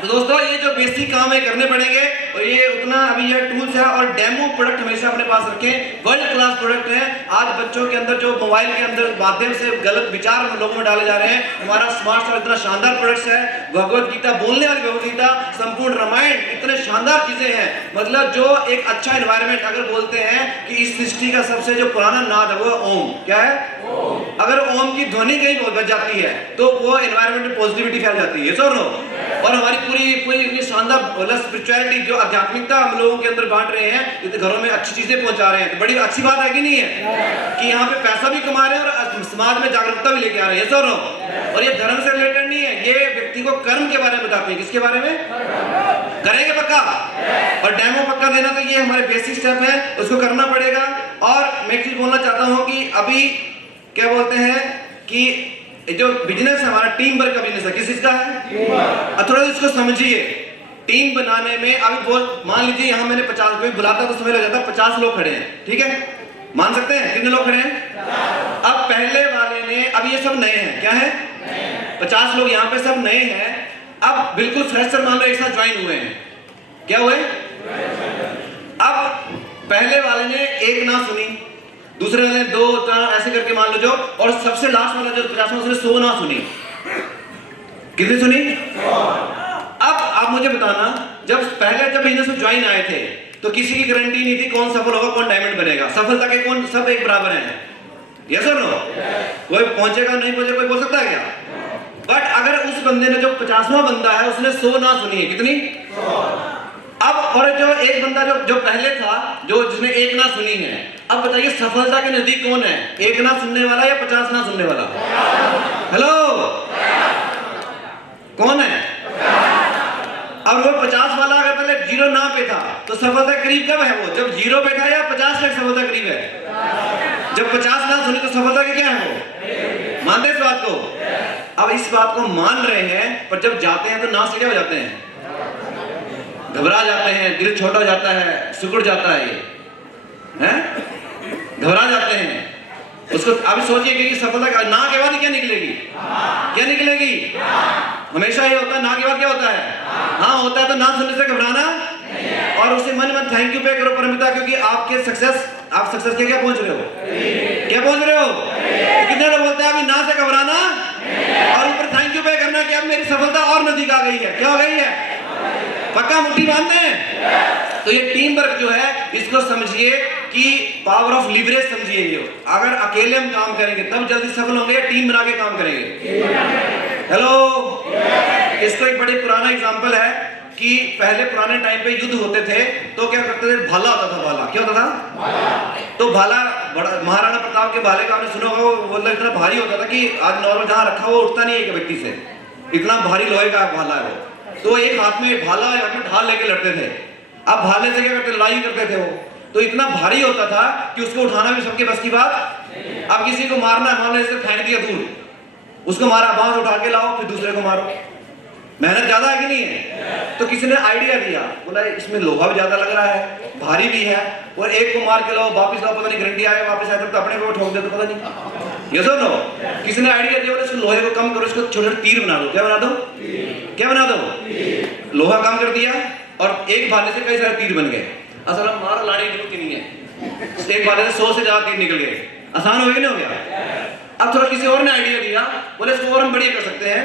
तो दोस्तों ये जो बेसिक काम है करने पड़ेंगे और ये उतना अभी ये टूल्स है और डेमो प्रोडक्ट हमेशा अपने पास रखें। वर्ल्ड क्लास प्रोडक्ट है। आज बच्चों के अंदर जो मोबाइल के अंदर माध्यम से गलत विचार लोगों में डाले जा रहे हैं, हमारा स्मार्ट स्टार इतना शानदार प्रोडक्ट्स है। भगवत गीता, बोलने वाली भगवत गीता, संपूर्ण रामायण, इतने शानदार चीजें हैं। मतलब जो एक अच्छा एनवायरनमेंट, अगर बोलते हैं कि इस सृष्टि का सबसे जो पुराना नाद है वो ओम, क्या है? अगर ओम की ध्वनि कहीं बच जाती है तो वो एनवायरनमेंट में पॉजिटिविटी फैल जाती है। Sir no? और हमारी पूरी इतनी शानदार स्पिरिचुअलिटी जो आध्यात्मिकता हम लोगों के अंदर बांट रहे हैं, इतने घरों में अच्छी चीजें पहुंचा रहे हैं, तो बड़ी अच्छी बात है कि नहीं है? कि यहाँ पे पैसा भी कमा रहे हैं और समाज में जागरूकता भी लेके आ रहे हैं। Sir no? और ये धर्म से रिलेटेड नहीं है, ये व्यक्ति को कर्म के बारे में बताते हैं। किसके बारे में? करेंगे पक्का? और डेमो पक्का देना, तो ये हमारे बेसिक स्टेप है, उसको करना पड़ेगा। और मैं एक चीज बोलना चाहता हूँ कि अभी क्या बोलते हैं कि जो बिजनेस है हमारा, टीम वर्क का बिजनेस है। किस चीज का है? अब थोड़ा इसको समझिए। टीम बनाने में अभी मान लीजिए यहाँ मैंने 50, कोई बुलाता तो समय लग जाता, 50 लोग खड़े हैं, ठीक है, मान सकते हैं? कितने लोग खड़े हैं? अब पहले वाले ने, अब ये सब नए हैं, क्या है? 50 लोग यहाँ पे सब नए हैं। अब बिल्कुल फ्रेशर मान लो एक साथ ज्वाइन हुए हैं, क्या हुए? अब पहले वाले ने एक ना सुनी, दूसरे वाले ने 2 ऐसे करके मान लो जो, और सबसे लास्ट वाला जो 50 में उसने 100 ना सुनी। कितनी सुनी? अब आप मुझे बताना, जब बिजनेस में ज्वाइन आए थे तो किसी की गारंटी नहीं थी कौन सफल होगा, कौन डायमंड बनेगा। सफलता के कौन, सब एक बराबर हैं, यस और नो? कोई पहुंचेगा नहीं पहुंचेगा, कोई बोल सकता है क्या? बट अगर उस बंदे ने, जो 50वां बंदा है, उसने 100 ना सुनी है, कितनी? अब और जो एक बंदा जो पहले था, जिसने एक ना सुनी है, अब बताइए सफलता के नजदीक कौन है? एक ना सुनने वाला या 50 ना सुनने वाला? हेलो, कौन है? अब वो 50 वाला अगर पहले 0 ना पे था तो सफलता करीब कब है? वो जब 0 पे था, या 50 तक सफलता करीब है? जब 50 ना सुनी तो सफलता के क्या है? वो मानते इस बात को? अब इस बात को मान रहे हैं, पर जब जाते हैं तो ना सीधे हो जाते हैं, घबरा जाते हैं, दिल छोटा हो जाता है, सिकुड़ जाता है, ये हैं, घबरा जाते हैं। उसको अब सोचिए कि सफलता का ना के बाद क्या निकलेगी? क्या निकलेगी? हमेशा ये होता है, ना के बाद क्या होता है? हाँ होता है। तो ना सुनने से घबराना, और उसे मन में थैंक यू पे करो परमिता, क्योंकि आपके सक्सेस, आप सक्सेस के क्या पहुंच रहे हो? क्या पहुंच रहे हो? कितने लोग बोलते हैं अभी ना से घबराना और ऊपर थैंक यू पे करना कि अब मेरी सफलता और नजदीक आ गई है। क्या हो गई है? पक्का मुट्ठी बांधते हैं। तो ये टीम वर्क जो है, इसको समझिए कि पावर ऑफ लिवरेज समझिए। ये अगर अकेले हम काम करेंगे तब जल्दी सफल होंगे, या टीम बना के काम करेंगे? हेलो, इसको एक बड़ी पुराना एग्जांपल है कि पहले पुराने टाइम पे युद्ध होते थे तो क्या करते थे? भाला होता था। भाला क्या होता था? तो भाला, बड़ा महाराणा प्रताप के भाले का आपने सुना होगा, वो बोलता इतना भारी होता था कि आज नॉर्मल जहां रखा वो उठता नहीं है एक व्यक्ति से, इतना भारी लोहे का भाला है वो। तो एक हाथ में भाला, एक हाथ में ढाल लेके लड़ते थे। अब भाले से क्या करते? लड़ाई करते थे वो, तो इतना भारी होता था कि उसको उठाना भी सबके बस की बात। अब किसी को मारना है, मान लो इसे फेंक दिया दूर, उसको मारा, बांस उठा के लाओ, फिर दूसरे को मारो, मेहनत ज्यादा है कि नहीं है? तो किसी ने आइडिया दिया, बोला इसमें लोहा भी ज्यादा लग रहा है, भारी भी है, और एक को मार के लाओ, वापिस लाओ, पता नहीं गारंटी आए वापस आए तो अपने को ठोक दे तो पता नहीं। ये सुनो, किसी ने आइडिया दिया, बोले इसको लोहे को कम करो, इसको छोटे छोटे तीर बना दो। क्या बना दो? क्या बना दो? लोहा कम कर दिया और एक भाले से कई सारे तीर बन गए। असल में मार लाने की जरूरत नहीं है, एक भाले से 100 से ज्यादा तीर निकल गए। आसान हो गया नहीं हो गया? अब थोड़ा किसी और ने आइडिया दिया, बोले इसको और हम बढ़िया कर सकते हैं,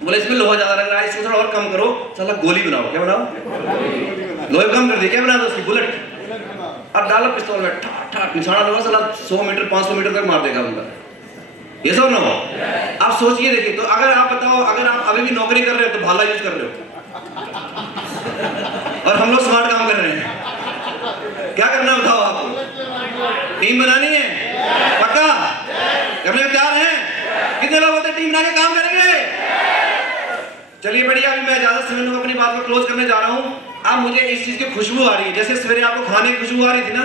बोले इसमें लोहा ज्यादा लग रहा है, इसको थोड़ा और कम करो, चला गोली बनाओ। क्या बनाओ? लोहे कम कर दिया, क्या बना दो? उसकी बुलेट। अब डालो पिस्तौल में, ठाट ठाट निशाना दो, साला 100 मीटर 500 मीटर तक मार देगा बंदा। ये सब ना हो। आप सोचिए, देखिए, तो अगर आप बताओ, अगर आप अभी भी नौकरी कर रहे हो तो भाला यूज कर रहे हो, और हम लोग स्मार्ट काम कर रहे हैं, क्या करना है बताओ? आपको टीम बनानी है, पक्का करने को तैयार हैं? कितने लोग होते टीम बना के काम करेंगे? चलिए बढ़िया, अभी मैं ज्यादा समय अपनी बात को क्लोज करने जा रहा हूँ। अब मुझे इस चीज की खुशबू आ रही है, जैसे सवेरे आपको खाने की खुशबू आ रही थी ना,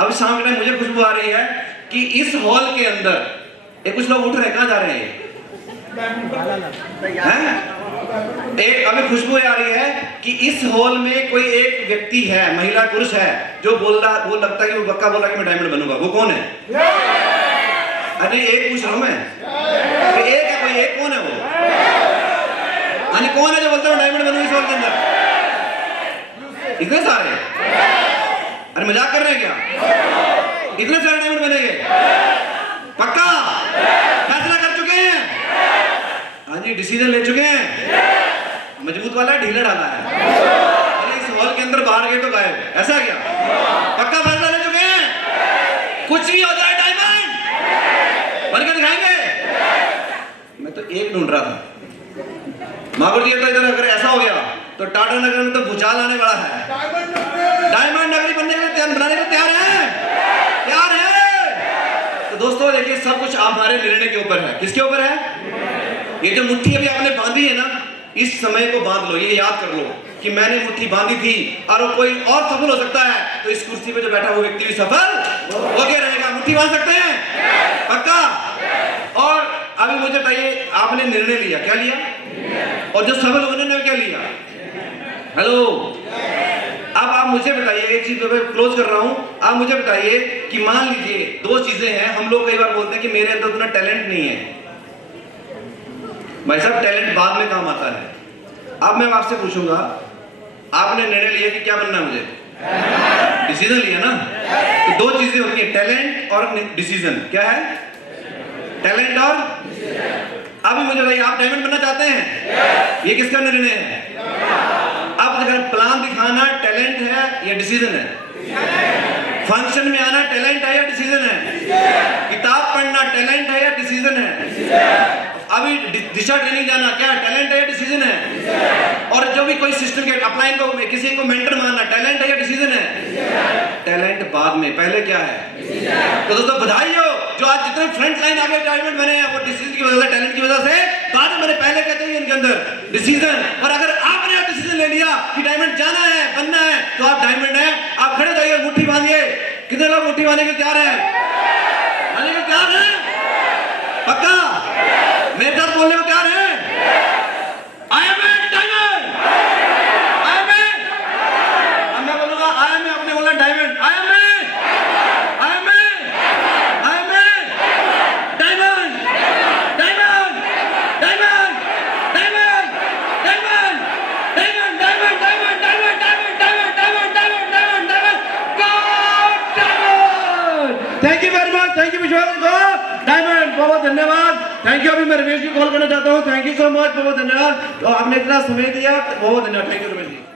अब शाम के टाइम मुझे खुशबू आ रही है कि इस हॉल के अंदर कुछ लोग उठ रहे हैं, कहाँ जा रहे हैं? एक अभी खुशबू आ रही है कि इस हॉल में कोई एक व्यक्ति है, महिला पुरुष है, जो वो लगता है कि वो पक्का बोला कि मैं डायमंड बनूंगा। वो कौन है? अरे एक पूछ रहा हूं मैं, एक है कोई, एक कौन है वो? यानी कौन है जो बोलता है डायमंड बनूंगा इस हॉल के अंदर? इतने सारे? अरे मजाक कर रहे हैं क्या? इतने सारे डायमंड बनेंगे? पक्का फैसला कर चुके हैं? हाँ जी, डिसीजन ले चुके हैं। मजबूत वाला है, ढीला डाला है। अरे इस हॉल के अंदर बाहर गए तो गायब, ऐसा क्या? पक्का फैसला ले चुके हैं? कुछ भी हो जाए डायमंड बनकर दिखाएंगे। मैं तो एक ढूंढ रहा था, महापुर जी, तो इधर अगर ऐसा हो गया तो टाटा नगर में तो भूचाल आने वाला है। डायमंड नगरी बनने के लिए, बनाने के लिए तैयार है? तैयार है? तो दोस्तों देखिए, सब कुछ हमारे निर्णय के ऊपर है। किसके ऊपर है? ये जो मुट्ठी अभी आपने बांधी है ना, इस समय को बांध लो, ये याद कर लो कि मैंने मुट्ठी बांधी थी और वो कोई और सफल हो सकता है, तो इस कुर्सी पे जो बैठा वो व्यक्ति भी सफल होके रहेगा। मुट्ठी बांध सकते हैं पक्का? और अभी मुझे बताइए, आपने निर्णय लिया, क्या लिया? और जो सफल होने ने क्या लिया? हेलो, अब आप मुझे बताइए, एक चीज मैं क्लोज कर रहा हूं, आप मुझे बताइए कि मान लीजिए दो चीजें हैं, हम लोग कई बार बोलते हैं कि मेरे अंदर उतना टैलेंट नहीं है। भाई साहब, टैलेंट बाद में काम आता है। अब मैं आपसे पूछूंगा, आपने निर्णय लिया कि क्या बनना है मुझे, डिसीजन लिया ना, तो दो चीजें होती हैं, टैलेंट और डिसीजन। क्या है? टैलेंट और अभी मुझे बताइए, आप डायमंड बनना चाहते हैं? ये किसका निर्णय है? अब अगर प्लान दिखाना टैलेंट है या डिसीजन है? फंक्शन में आना टैलेंट है या डिसीजन है? किताब पढ़ना टैलेंट है या डिसीजन है? अभी दिशा ट्रेनिंग जाना क्या टैलेंट है या डिसीजन है? और जो भी कोई सिस्टम के अपलाइन को किसी को मेंटर मानना टैलेंट है या डिसीजन है? टैलेंट बाद में, पहले क्या है? तो दोस्तों बधाई हो, जो आज जितने फ्रंट लाइन आगे डायमंड बने हैं वो डिसीजन की वजह से, टैलेंट की वजह से। बाद में मैंने पहले कहते हैं इनके अंदर डिसीजन। और अगर आपने डिसीजन ले लिया कि डायमंड जाना है, बनना है, तो आप डायमंड है। आप खड़े जाइए, मुट्ठी बांधिए। कितने लोग मुट्ठी बांधने के तैयार हैं? बांधने के तैयार हैं? पक्का? मेरे साथ बोलने को तैयार है? I am a diamond, I am a, अब मैं बोलूंगा आई एम ए, अपने बोलना diamond, I am a, I am a, I am a diamond, diamond, diamond, diamond, diamond, diamond, diamond, diamond, diamond, diamond, diamond, diamond, diamond, diamond, god diamond. Thank you very much, thank you Vishwas god diamond, बहुत धन्यवाद। Thank you. अभी मैं Ramesh ji call करना चाहता हूँ। Thank you so much, बहुत धन्यवाद। तो आपने इतना समय दिया, बहुत धन्यवाद। Thank you Ramesh ji.